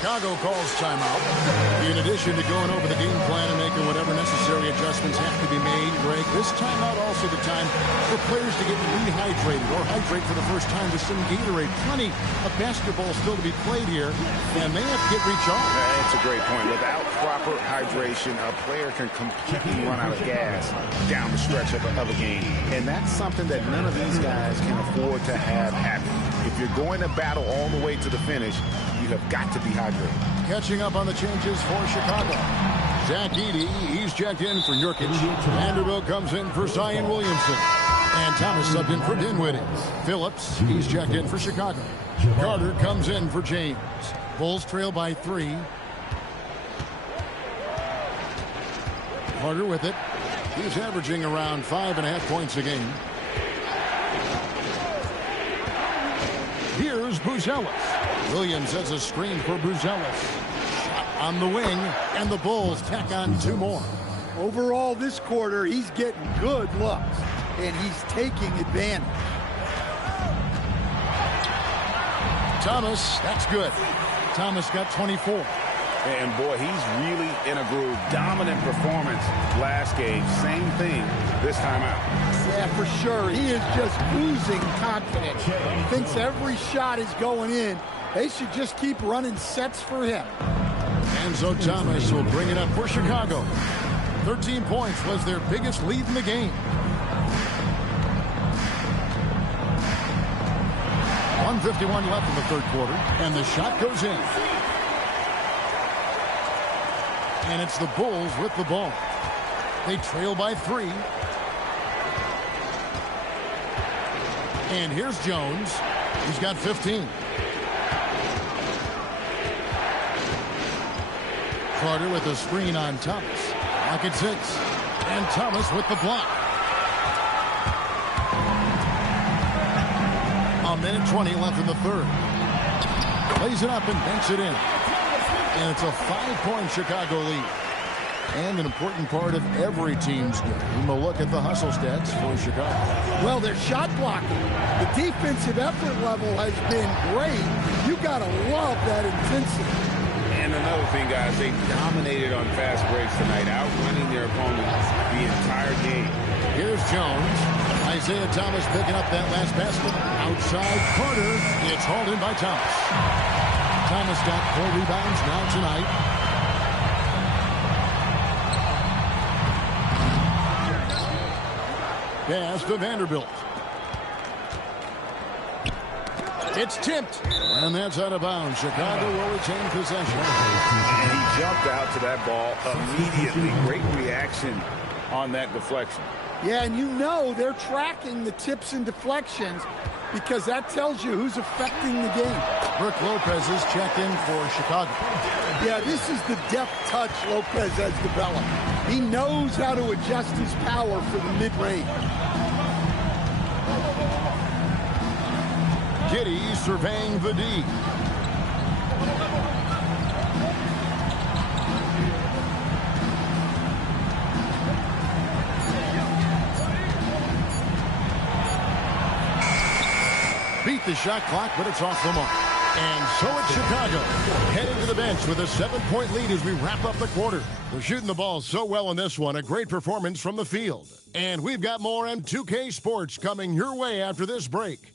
Chicago calls timeout. In addition to going over the game plan and making whatever necessary adjustments have to be made, Greg, this timeout also the time for players to get rehydrated or hydrate for the first time with some Gatorade. Plenty of basketball still to be played here, and they have to get recharged. That's a great point. Without proper hydration, a player can completely run out of gas down the stretch of a game. And that's something that none of these guys can afford to have happen. If you're going to battle all the way to the finish, you have got to be hydrated. Catching up on the changes for Chicago. Zach Edey, he's checked in for Nurkic. Vanderbilt comes in for Zion Williamson. And Thomas subbed in for Dinwiddie. Phillips, he's checked in for Chicago. Carter comes in for James. Bulls trail by 3. Carter with it. He's averaging around 5.5 points a game. Here's Buzelis. Williams has a screen for Buzelis. Shot on the wing, and the Bulls tack on 2 more. Overall, this quarter, he's getting good looks, and he's taking advantage. Thomas, that's good. Thomas got 24. And boy, he's really in a groove. Dominant performance last game. Same thing this time out. Yeah, for sure. He is just oozing confidence. Thinks every shot is going in. They should just keep running sets for him. And so Thomas will bring it up for Chicago. 13 points was their biggest lead in the game. 1:51 left in the third quarter, and the shot goes in. And it's the Bulls with the ball. They trail by 3. And here's Jones. He's got 15. Carter with a screen on Thomas. Lock at 6. And Thomas with the block. A minute 20 left in the third. Plays it up and banks it in. And it's a 5-point Chicago lead. And an important part of every team's game. We'll look at the hustle stats for Chicago. Well, their shot blocking. The defensive effort level has been great. You got to love that intensity. And another thing, guys, they dominated on fast breaks tonight, outrunning their opponents the entire game. Here's Jones. Isiah Thomas picking up that last basket. Outside Carter. It's hauled in by Thomas. Thomas got 4 rebounds now tonight. Pass to Vanderbilt. It's tipped. And that's out of bounds. Chicago will retain possession. And he jumped out to that ball immediately. Great reaction on that deflection. Yeah, and you know they're tracking the tips and deflections. because that tells you who's affecting the game. Brook Lopez is checked in for Chicago. Yeah, this is the deft touch Lopez has developed. He knows how to adjust his power for the mid-range. Giddey surveying the D. Beat the shot clock, but it's off the mark. And so it's Chicago heading to the bench with a 7-point lead as we wrap up the quarter. They're shooting the ball so well in this one. A great performance from the field. And we've got more M2K Sports coming your way after this break.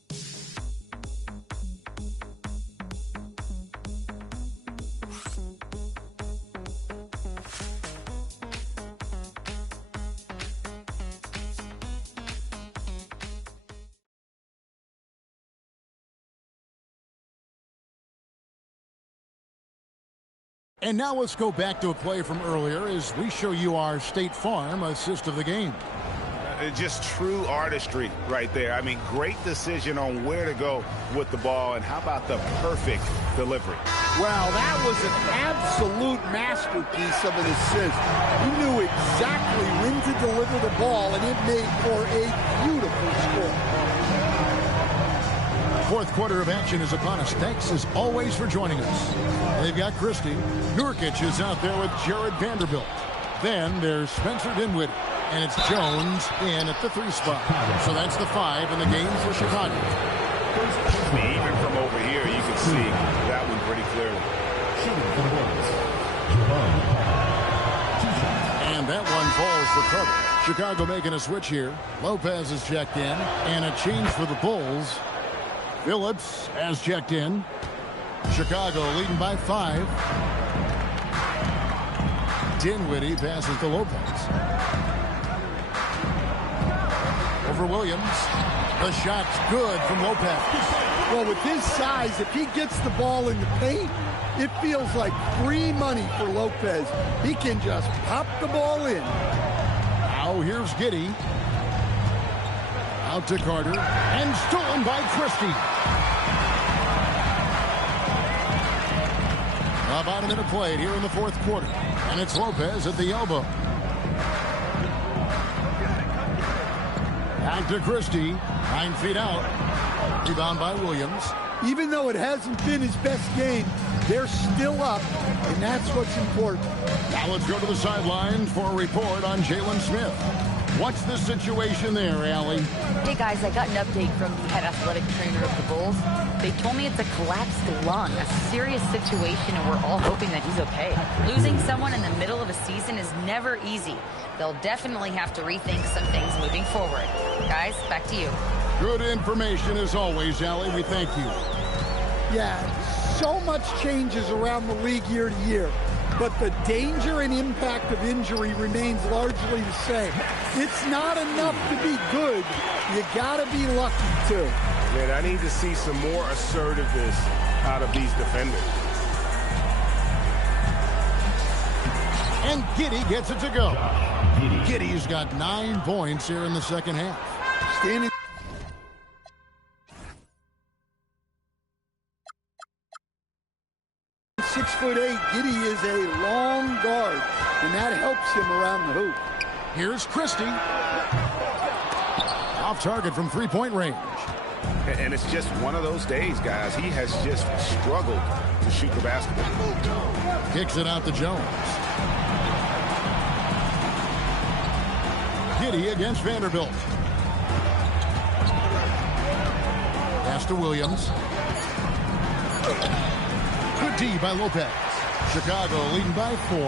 And now let's go back to a play from earlier as we show you our State Farm assist of the game. Just true artistry right there. I mean, great decision on where to go with the ball, and how about the perfect delivery? Wow, that was an absolute masterpiece of an assist. He knew exactly when to deliver the ball, and it made for a beautiful score. Fourth quarter of action is upon us. Thanks as always for joining us. They've got Christie. Nurkic is out there with Jared Vanderbilt. Then there's Spencer Dinwiddie. And it's Jones in at the 3 spot. So that's the 5 in the game for Chicago. Even from over here, you can see that one pretty clearly. And that one falls for cover. Chicago making a switch here. Lopez is checked in. And a change for the Bulls. Phillips has checked in. Chicago leading by 5. Dinwiddie passes to Lopez. Over Williams. The shot's good from Lopez. Well, with his size, if he gets the ball in the paint, it feels like free money for Lopez. He can just pop the ball in. Now here's Giddey. Out to Carter. And stolen by Christie. About a minute played here in the fourth quarter. And it's Lopez at the elbow. Back to Christie. 9 feet out. Rebound by Williams. Even though it hasn't been his best game, they're still up, and that's what's important. Now let's go to the sidelines for a report on Jalen Smith. What's the situation there, Allie? Hey, guys, I got an update from the head athletic trainer of the Bulls. They told me it's a collapsed lung, a serious situation, and we're all hoping that he's okay. Losing someone in the middle of a season is never easy. They'll definitely have to rethink some things moving forward. Guys, back to you. Good information as always, Allie. We thank you. Yeah, so much changes around the league year to year, but the danger and impact of injury remains largely the same. It's not enough to be good. You got to be lucky, too. Man, I need to see some more assertiveness out of these defenders. And Giddey gets it to go. Giddey's got 9 points here in the second half. Standing. .6'8", Giddey is a long guard, and that helps him around the hoop. Here's Christie. Off target from 3-point range. And it's just one of those days, guys. He has just struggled to shoot the basketball. Kicks it out to Jones. Giddey against Vanderbilt. Pass to Williams. Good D by Lopez. Chicago leading by 4.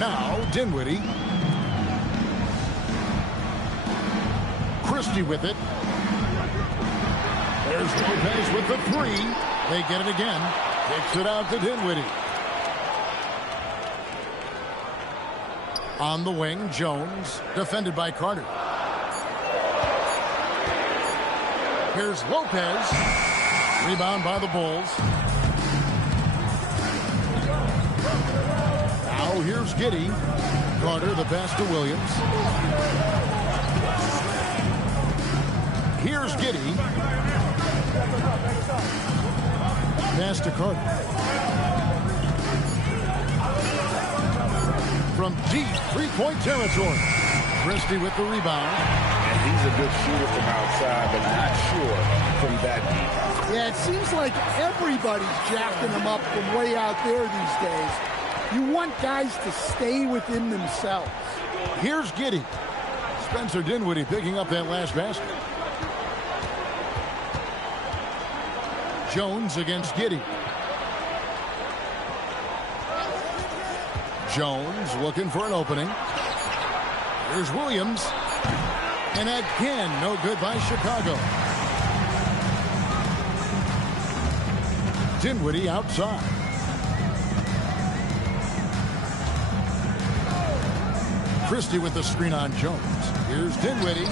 Now Dinwiddie. Christie with it. There's Lopez with the 3. They get it again. Kicks it out to Dinwiddie. On the wing, Jones, defended by Carter. Here's Lopez. Rebound by the Bulls. Now here's Giddey. Carter, the pass to Williams. Here's Giddey. Pass to Carter. From deep three-point territory. Christie with the rebound. And he's a good shooter from outside, but not sure from that deep. Yeah, it seems like everybody's jacking them up from way out there these days. You want guys to stay within themselves. Here's Giddey. Spencer Dinwiddie picking up that last basket. Jones against Giddey. Jones looking for an opening. Here's Williams. And again, no good by Chicago. Dinwiddie outside. Christie with the screen on Jones. Here's Dinwiddie.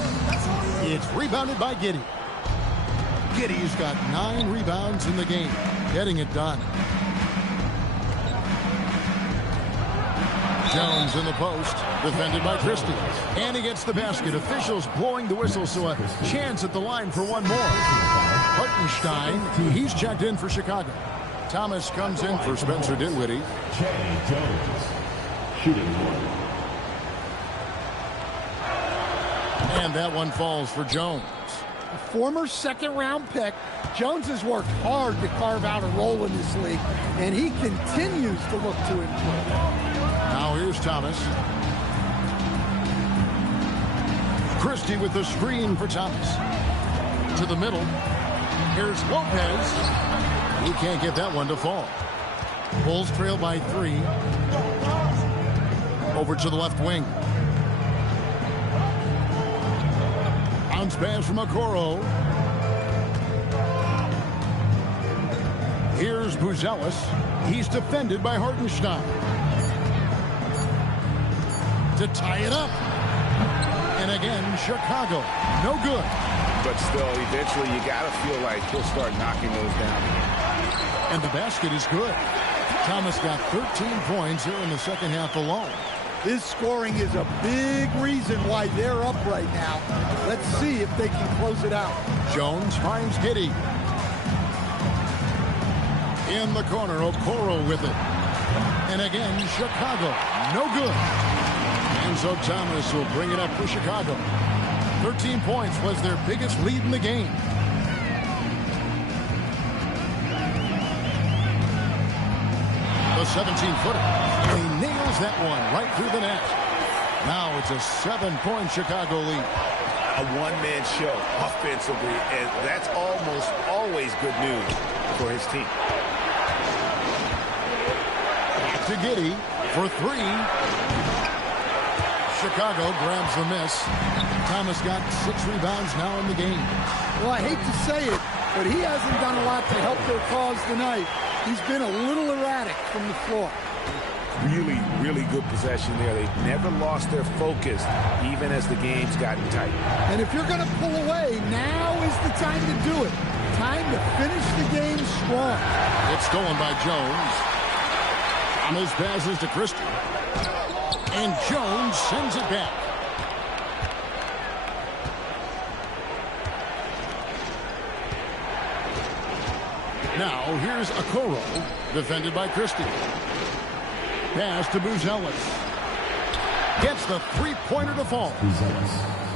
It's rebounded by Giddey. Giddey's got 9 rebounds in the game. Getting it done. Jones in the post. Defended by Christie. And he gets the basket. Officials blowing the whistle, so a chance at the line for one more. Hartenstein, he's checked in for Chicago. Thomas comes in for Spencer Dinwiddie. Jones, shooting one. And that one falls for Jones. A former second-round pick, Jones has worked hard to carve out a role in this league, and he continues to look to improve. Now here's Thomas. Christie with the screen for Thomas. To the middle. Here's Lopez. He can't get that one to fall. Bulls trail by 3. Over to the left wing. Bounce pass from Okoro. Here's Buzelis. He's defended by Hartenstein. To tie it up. And again, Chicago. No good. But still, eventually you got to feel like he'll start knocking those down. And the basket is good. Thomas got 13 points here in the second half alone. His scoring is a big reason why they're up right now. Let's see if they can close it out. Jones finds Giddey. In the corner, Okoro with it. And again, Chicago. No good. And so Thomas will bring it up for Chicago. 13 points was their biggest lead in the game. The 17-footer. He nails that one right through the net. Now it's a 7-point Chicago lead. A one-man show offensively, and that's almost always good news for his team. Back to Giddey for 3. Chicago grabs the miss. Thomas got 6 rebounds now in the game. Well, I hate to say it, but he hasn't done a lot to help their cause tonight. He's been a little erratic from the floor. Really, really good possession there. They've never lost their focus, even as the game's gotten tight. And if you're going to pull away, now is the time to do it. Time to finish the game strong. It's stolen by Jones. Thomas passes to Christie. And Jones sends it back. Now here's Okoro, defended by Christie. Pass to Buzelis. Gets the three-pointer to fall.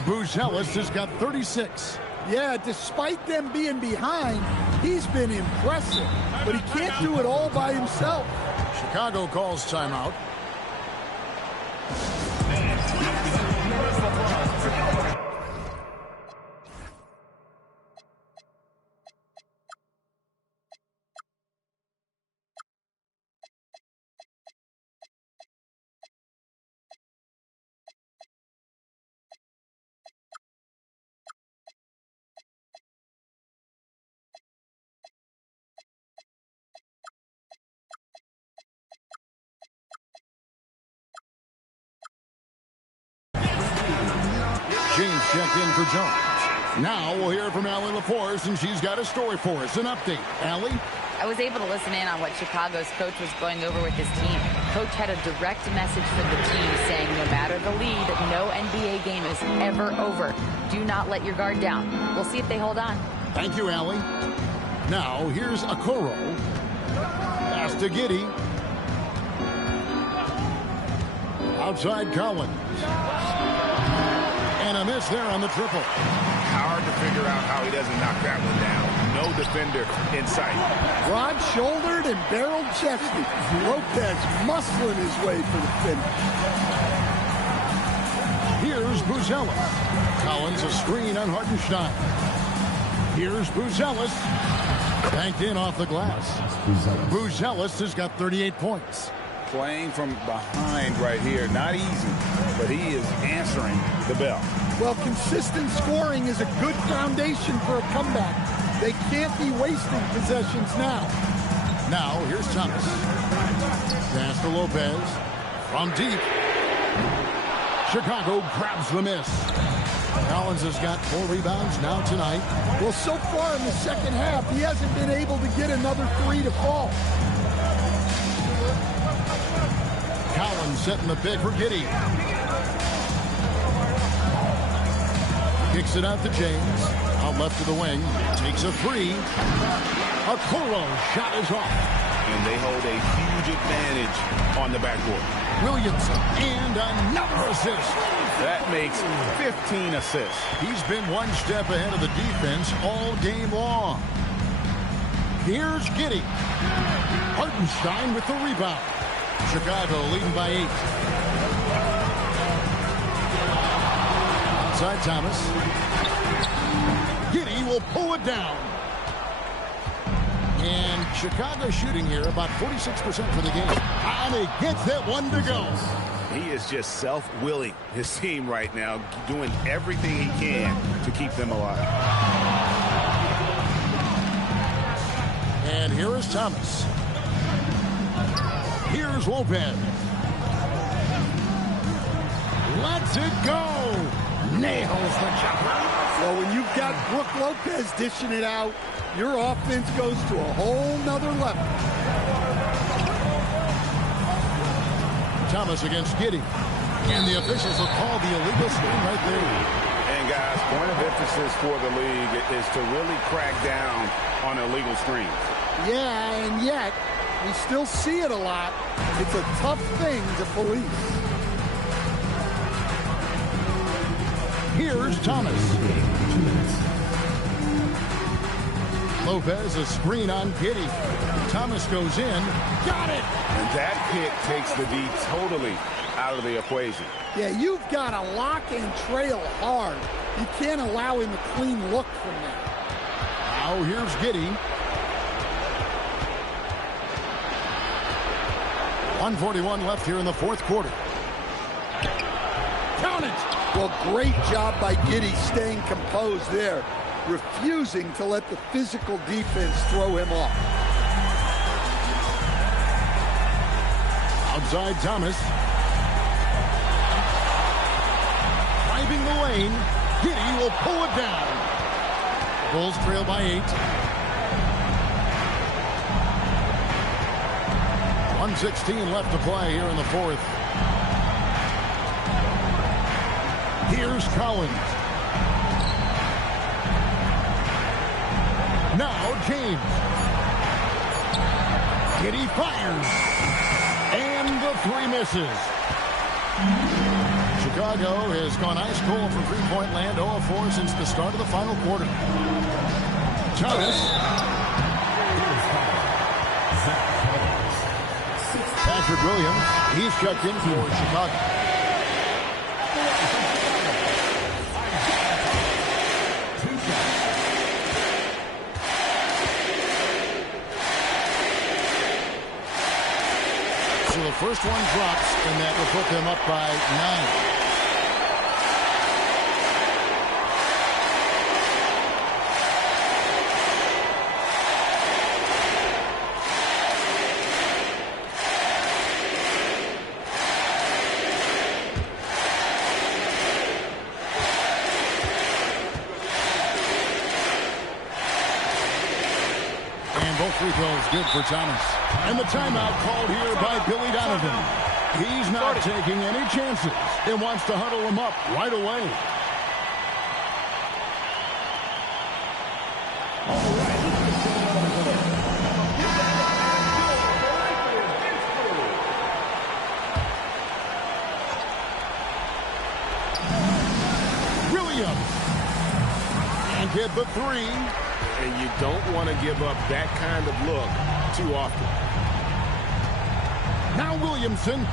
Buzelis has got 36. Yeah, despite them being behind, he's been impressive. But he can't do it all by himself. Chicago calls timeout. James checked in for Jones. Now we'll hear from Allie LaForce, and she's got a story for us. An update. Allie? I was able to listen in on what Chicago's coach was going over with his team. Coach had a direct message for the team saying no matter the lead, no NBA game is ever over. Do not let your guard down. We'll see if they hold on. Thank you, Allie. Now, here's Okoro. Pass to Giddey. Outside Collins. And a miss there on the triple. Hard to figure out how he doesn't knock that one down. No defender in sight. Broad-shouldered and barrel-chested. Lopez muscling his way for the finish. Here's Buzelis. Collins a screen on Hartenstein. Here's Buzelis. Banked in off the glass. Buzelis has got 38 points. Playing from behind right here. Not easy, but he is answering the bell. Well, consistent scoring is a good foundation for a comeback. They can't be wasting possessions now. Now, here's Thomas. Pass to Lopez. From deep. Chicago grabs the miss. Collins has got 4 rebounds now tonight. Well, so far in the second half, he hasn't been able to get another 3 to fall. Collins setting the pick for Giddey. Kicks it out to James. Out left to the wing. Takes a 3. Okoro shot is off. And they hold a huge advantage on the backcourt. Williamson and another assist. That makes 15 assists. He's been one step ahead of the defense all game long. Here's Giddey. Hartenstein with the rebound. Chicago leading by 8. Outside Thomas. Giddey will pull it down. And Chicago shooting here about 46% for the game. And he gets that one to go. He is just self-willing, his team right now, doing everything he can to keep them alive. And here is Thomas. Here's Lopez. Lets it go. Nails the jumper. Well, when you've got Brook Lopez dishing it out, your offense goes to a whole nother level. Thomas against Giddey. And the officials have called the illegal screen right there. And guys, point of emphasis for the league is to really crack down on illegal screens. Yeah, and yet, we still see it a lot. It's a tough thing to police. Here's Thomas. Lopez a screen on Giddey. Thomas goes in. Got it! And that pick takes the D totally out of the equation. Yeah, you've got to lock and trail hard. You can't allow him a clean look from that. Now here's Giddey. 1:41 left here in the fourth quarter. Count it! Well, great job by Giddey staying composed there, refusing to let the physical defense throw him off. Outside Thomas. Driving the lane. Giddey will pull it down. Bulls trail by 8. 1:16 left to play here in the fourth. Here's Collins. Now James. Giddey fires. And the 3 misses. Chicago has gone ice cold from three-point land, 0-4 since the start of the final quarter. Thomas. Patrick Williams, he's checked in for Chicago. So the first one drops, and that will put them up by 9. both free throws good for Thomas. And the timeout called here by Billy Donovan. He's not taking any chances and wants to huddle him up right away. Williams. And get the three. And you don't want to give up that kind of look too often. Now Williamson.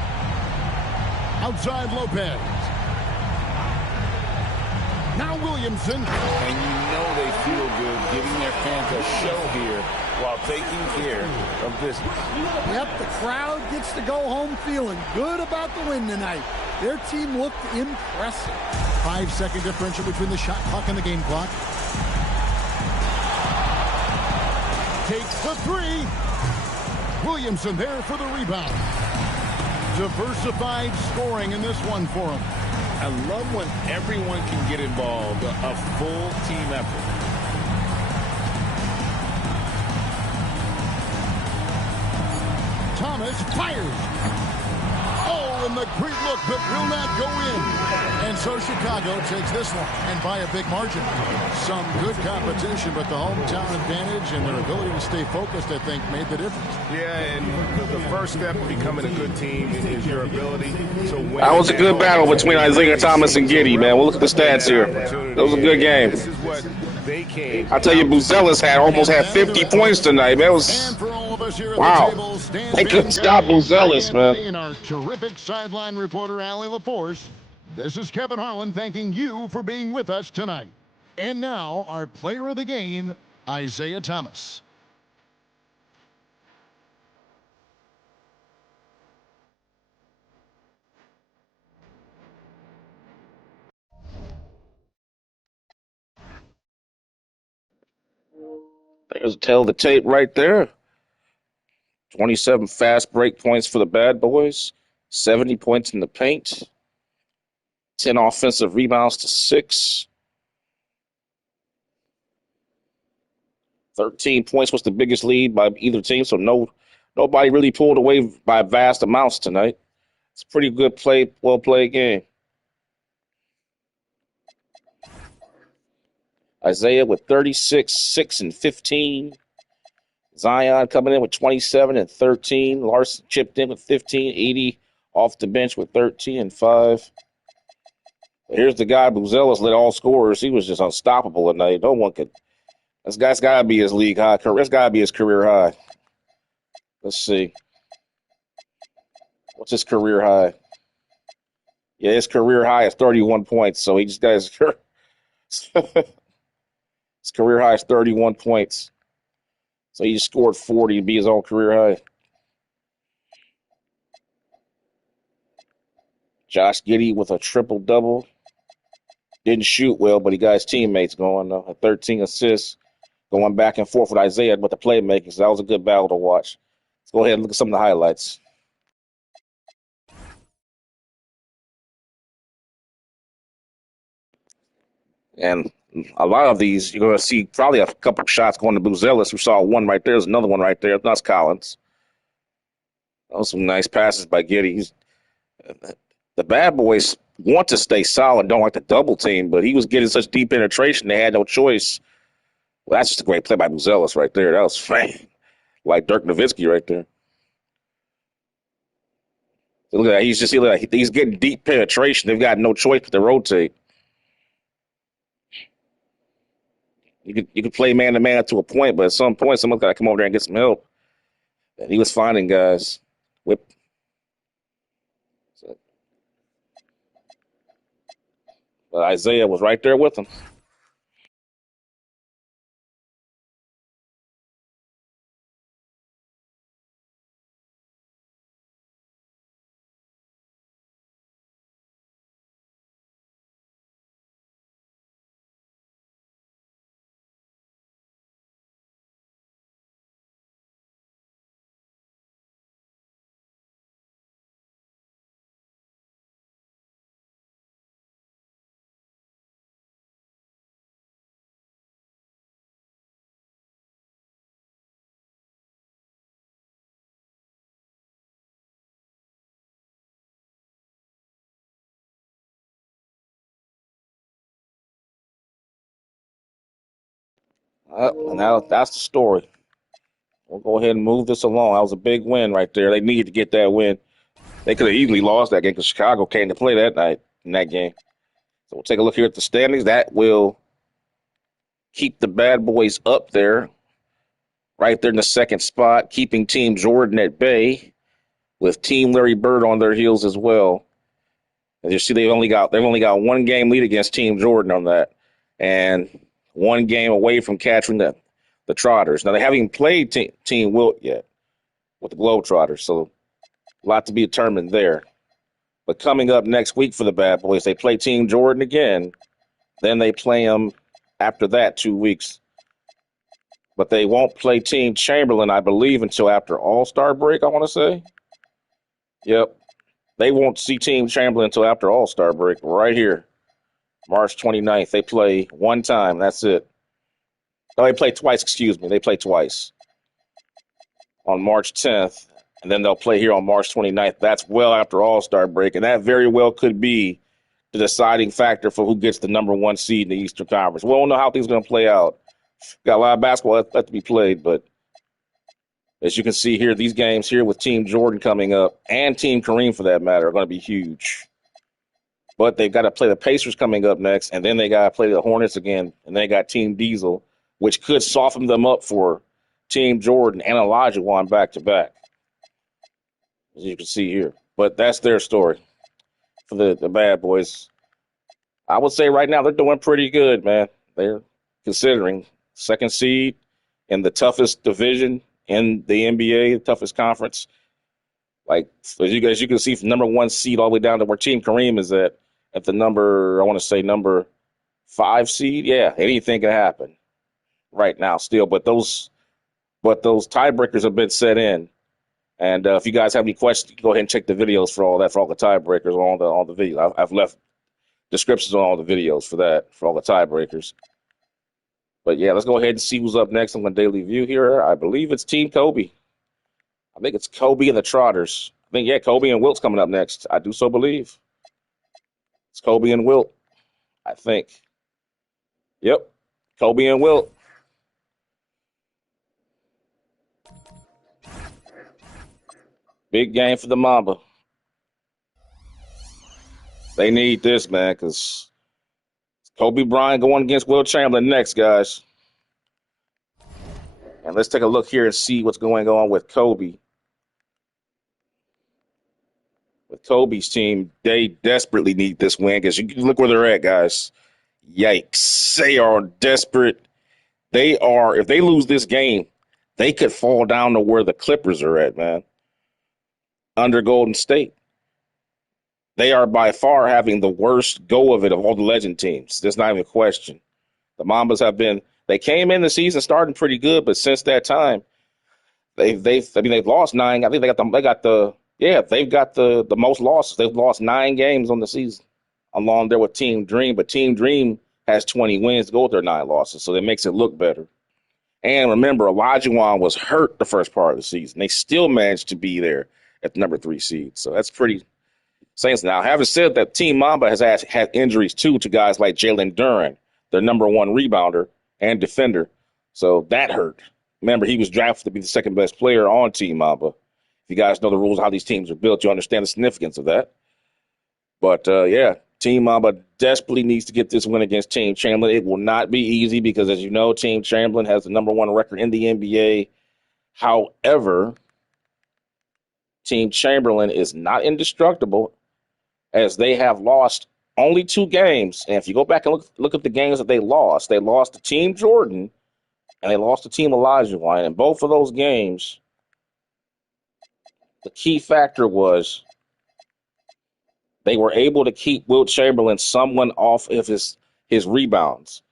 Outside Lopez. Now Williamson. And you know they feel good giving their fans a show here while taking care of business. Yep, the crowd gets to go home feeling good about the win tonight. Their team looked impressive. 5-second differential between the shot clock and the game clock. Takes the three. Williamson there for the rebound. Diversified scoring in this one for him. I love when everyone can get involved, a full team effort. Thomas fires. Oh, and the great look, but will not go in. And so Chicago takes this one, and by a big margin. Some good competition, but the hometown advantage and their ability to stay focused, I think, made the difference. Yeah, and the first step of becoming a good team is your ability to win. That was a good battle between Isiah Thomas and Giddey, man. We'll look at the stats here. That was a good game. This is what they came. I tell you, Buzelis almost had 50 points tonight, man. It was, wow. They couldn't stop Buzelis, man. And our terrific sideline reporter, Allie LaForce. This is Kevin Harlan thanking you for being with us tonight. And now, our player of the game, Isiah Thomas. There's a tail of the tape right there. 27 fast break points for the bad boys. 70 points in the paint. 10 offensive rebounds to 6. 13 points was the biggest lead by either team, so nobody really pulled away by vast amounts tonight. It's a pretty good well-played game. Isiah with 36, 6, and 15. Zion coming in with 27 and 13. Larson chipped in with 15. 80 off the bench with 13 and 5. Here's the guy, Buzelis, led all scorers. He was just unstoppable tonight. No one could. This guy's got to be his league high. That's got to be his career high. Let's see. What's his career high? Yeah, his career high is 31 points. So he just got his career high is 31 points. So he just scored 40 to be his own career high. Josh Giddey with a triple-double. Didn't shoot well, but he got his teammates going, though. 13 assists, going back and forth with Isiah with the playmaking. So that was a good battle to watch. Let's go ahead and look at some of the highlights. And a lot of these, you're going to see probably a couple of shots going to Buzelis. We saw one right there. There's another one right there. That's Collins. That was some nice passes by Giddey. The bad boys want to stay solid, don't like to double team, but he was getting such deep penetration, they had no choice. Well, that's just a great play by Buzelis right there. That was fine. Like Dirk Nowitzki right there. So look at that. He's getting deep penetration. They've got no choice but to rotate. You could play man-to-man to a point, but at some point, someone's got to come over there and get some help. And he was finding guys. But Isiah was right there with him. And now that's the story. We'll go ahead and move this along. That was a big win right there. They needed to get that win. They could have easily lost that game because Chicago came to play that night in that game. So we'll take a look here at the standings. That will keep the Bad Boys up there, right there in the second spot, keeping Team Jordan at bay, with Team Larry Bird on their heels as well. As you see, they've only got one game lead against Team Jordan on that, and one game away from catching the Trotters. Now they haven't even played Team Wilt yet with the Globetrotters, so a lot to be determined there. But coming up next week for the Bad Boys, they play Team Jordan again. Then they play them after that 2 weeks. But they won't play Team Chamberlain, I believe, until after All-Star break, I want to say. Yep. They won't see Team Chamberlain until after All-Star break, right here. March 29th. They play one time. That's it. No, they play twice, excuse me. They play twice. On March 10th. And then they'll play here on March 29th. That's well after All-Star break. And that very well could be the deciding factor for who gets the number one seed in the Eastern Conference. We don't know how things are going to play out. Got a lot of basketball left to be played. But as you can see here, these games here with Team Jordan coming up, and Team Kareem for that matter, are going to be huge. But they've got to play the Pacers coming up next. And then they got to play the Hornets again. And they got Team Diesel, which could soften them up for Team Jordan and Olajuwon back-to-back, as you can see here. But that's their story for the Bad Boys. I would say right now they're doing pretty good, man. They're considering second seed in the toughest division in the NBA, the toughest conference. Like, as you can see, from number one seed all the way down to where Team Kareem is at the number 5 seed. Yeah, anything can happen right now still. But those tiebreakers have been set in. And if you guys have any questions, go ahead and check the videos for all that, for all the tiebreakers on all the videos. I've left descriptions on all the videos for that, for all the tiebreakers. But yeah, let's go ahead and see who's up next on the Daily View here. I believe it's Team Kobe. I think it's Kobe and the Trotters. I think, yeah, Kobe and Wilt's coming up next. I do so believe. It's Kobe and Wilt, I think. Yep, Kobe and Wilt. Big game for the Mamba. They need this, man, because Kobe Bryant going against Wilt Chamberlain next, guys. And let's take a look here and see what's going on with Kobe. With Kobe's team, they desperately need this win because you look where they're at, guys. Yikes. They are desperate. They are, if they lose this game, they could fall down to where the Clippers are at, man. Under Golden State. They are by far having the worst go of it of all the legend teams. There's not even a question. The Mambas they came in the season starting pretty good, but since that time, they've lost 9. I think they've got the most losses. They've lost 9 games on the season, along there with Team Dream. But Team Dream has 20 wins to go with their 9 losses, so that makes it look better. And remember, Olajuwon was hurt the first part of the season. They still managed to be there at the number 3 seed. So that's pretty saying. Now, having said that, Team Mamba has had injuries too to guys like Jalen Duren, their number 1 rebounder and defender. So that hurt. Remember, he was drafted to be the second best player on Team Mamba. If you guys know the rules of how these teams are built, you understand the significance of that. But, yeah, Team Mamba desperately needs to get this win against Team Chamberlain. It will not be easy because, as you know, Team Chamberlain has the number 1 record in the NBA. However, Team Chamberlain is not indestructible, as they have lost only 2 games. And if you go back and look at the games that they lost to Team Jordan and they lost to Team Olajuwon. And in both of those games, the key factor was they were able to keep Wilt Chamberlain someone off of his rebounds.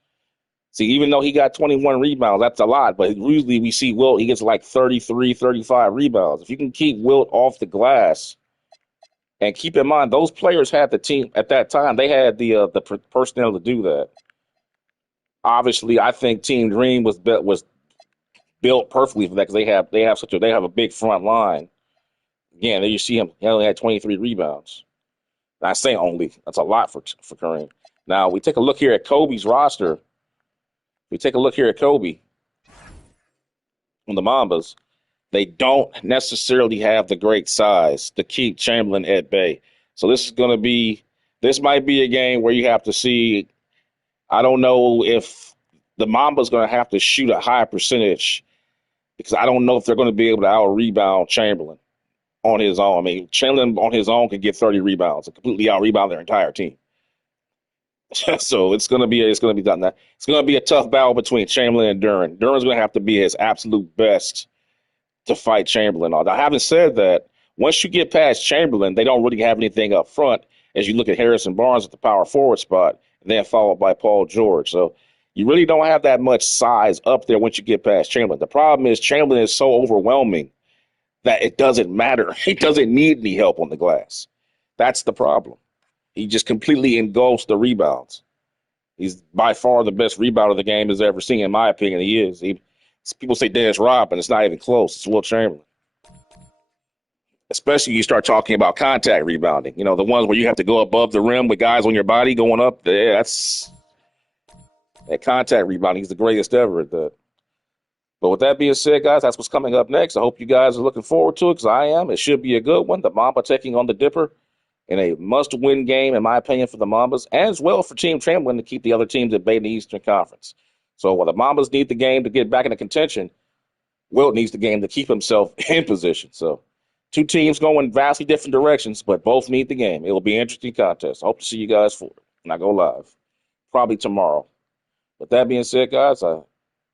See, even though he got 21 rebounds, that's a lot. But usually we see Wilt, he gets like 33, 35 rebounds. If you can keep Wilt off the glass, and keep in mind, those players had the team at that time. They had the personnel to do that. Obviously, I think Team Dream was built perfectly for that because they have a big front line. Again, there you see him. He only had 23 rebounds. I say only. That's a lot for Kareem. Now, we take a look here at Kobe's roster. We take a look here at Kobe. on the Mambas, they don't necessarily have the great size to keep Chamberlain at bay. So this might be a game where you have to see. I don't know if the Mamba's going to have to shoot a high percentage, because I don't know if they're going to be able to out-rebound Chamberlain on his own. I mean, Chamberlain on his own can get 30 rebounds and completely out-rebound their entire team. So it's going to be done. It's going to be a tough battle between Chamberlain and Duren. Duren's going to have to be his absolute best to fight Chamberlain. Now, having said that, once you get past Chamberlain, they don't really have anything up front as you look at Harrison Barnes at the power forward spot, and then followed by Paul George. So you really don't have that much size up there once you get past Chamberlain. The problem is Chamberlain is so overwhelming that it doesn't matter. He doesn't need any help on the glass. That's the problem. He just completely engulfs the rebounds. He's by far the best rebounder the game has ever seen, in my opinion. He is. People say Dennis Rodman. It's not even close. It's Wilt Chamberlain. Especially you start talking about contact rebounding. You know, the ones where you have to go above the rim with guys on your body going up. Yeah, that's that contact rebounding. He's the greatest ever at that. But with that being said, guys, that's what's coming up next. I hope you guys are looking forward to it, because I am. It should be a good one. The Mamba taking on the Dipper in a must-win game, in my opinion, for the Mambas, and as well for Team Chamberlain to keep the other teams at bay in the Eastern Conference. So while the Mambas need the game to get back into contention, Wilt needs the game to keep himself in position. So two teams going vastly different directions, but both need the game. It'll be an interesting contest. I hope to see you guys for it. And I go live probably tomorrow. With that being said, guys, I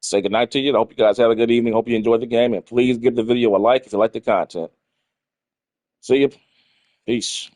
say goodnight to you. I hope you guys have a good evening. Hope you enjoyed the game. And please give the video a like if you like the content. See you. Peace.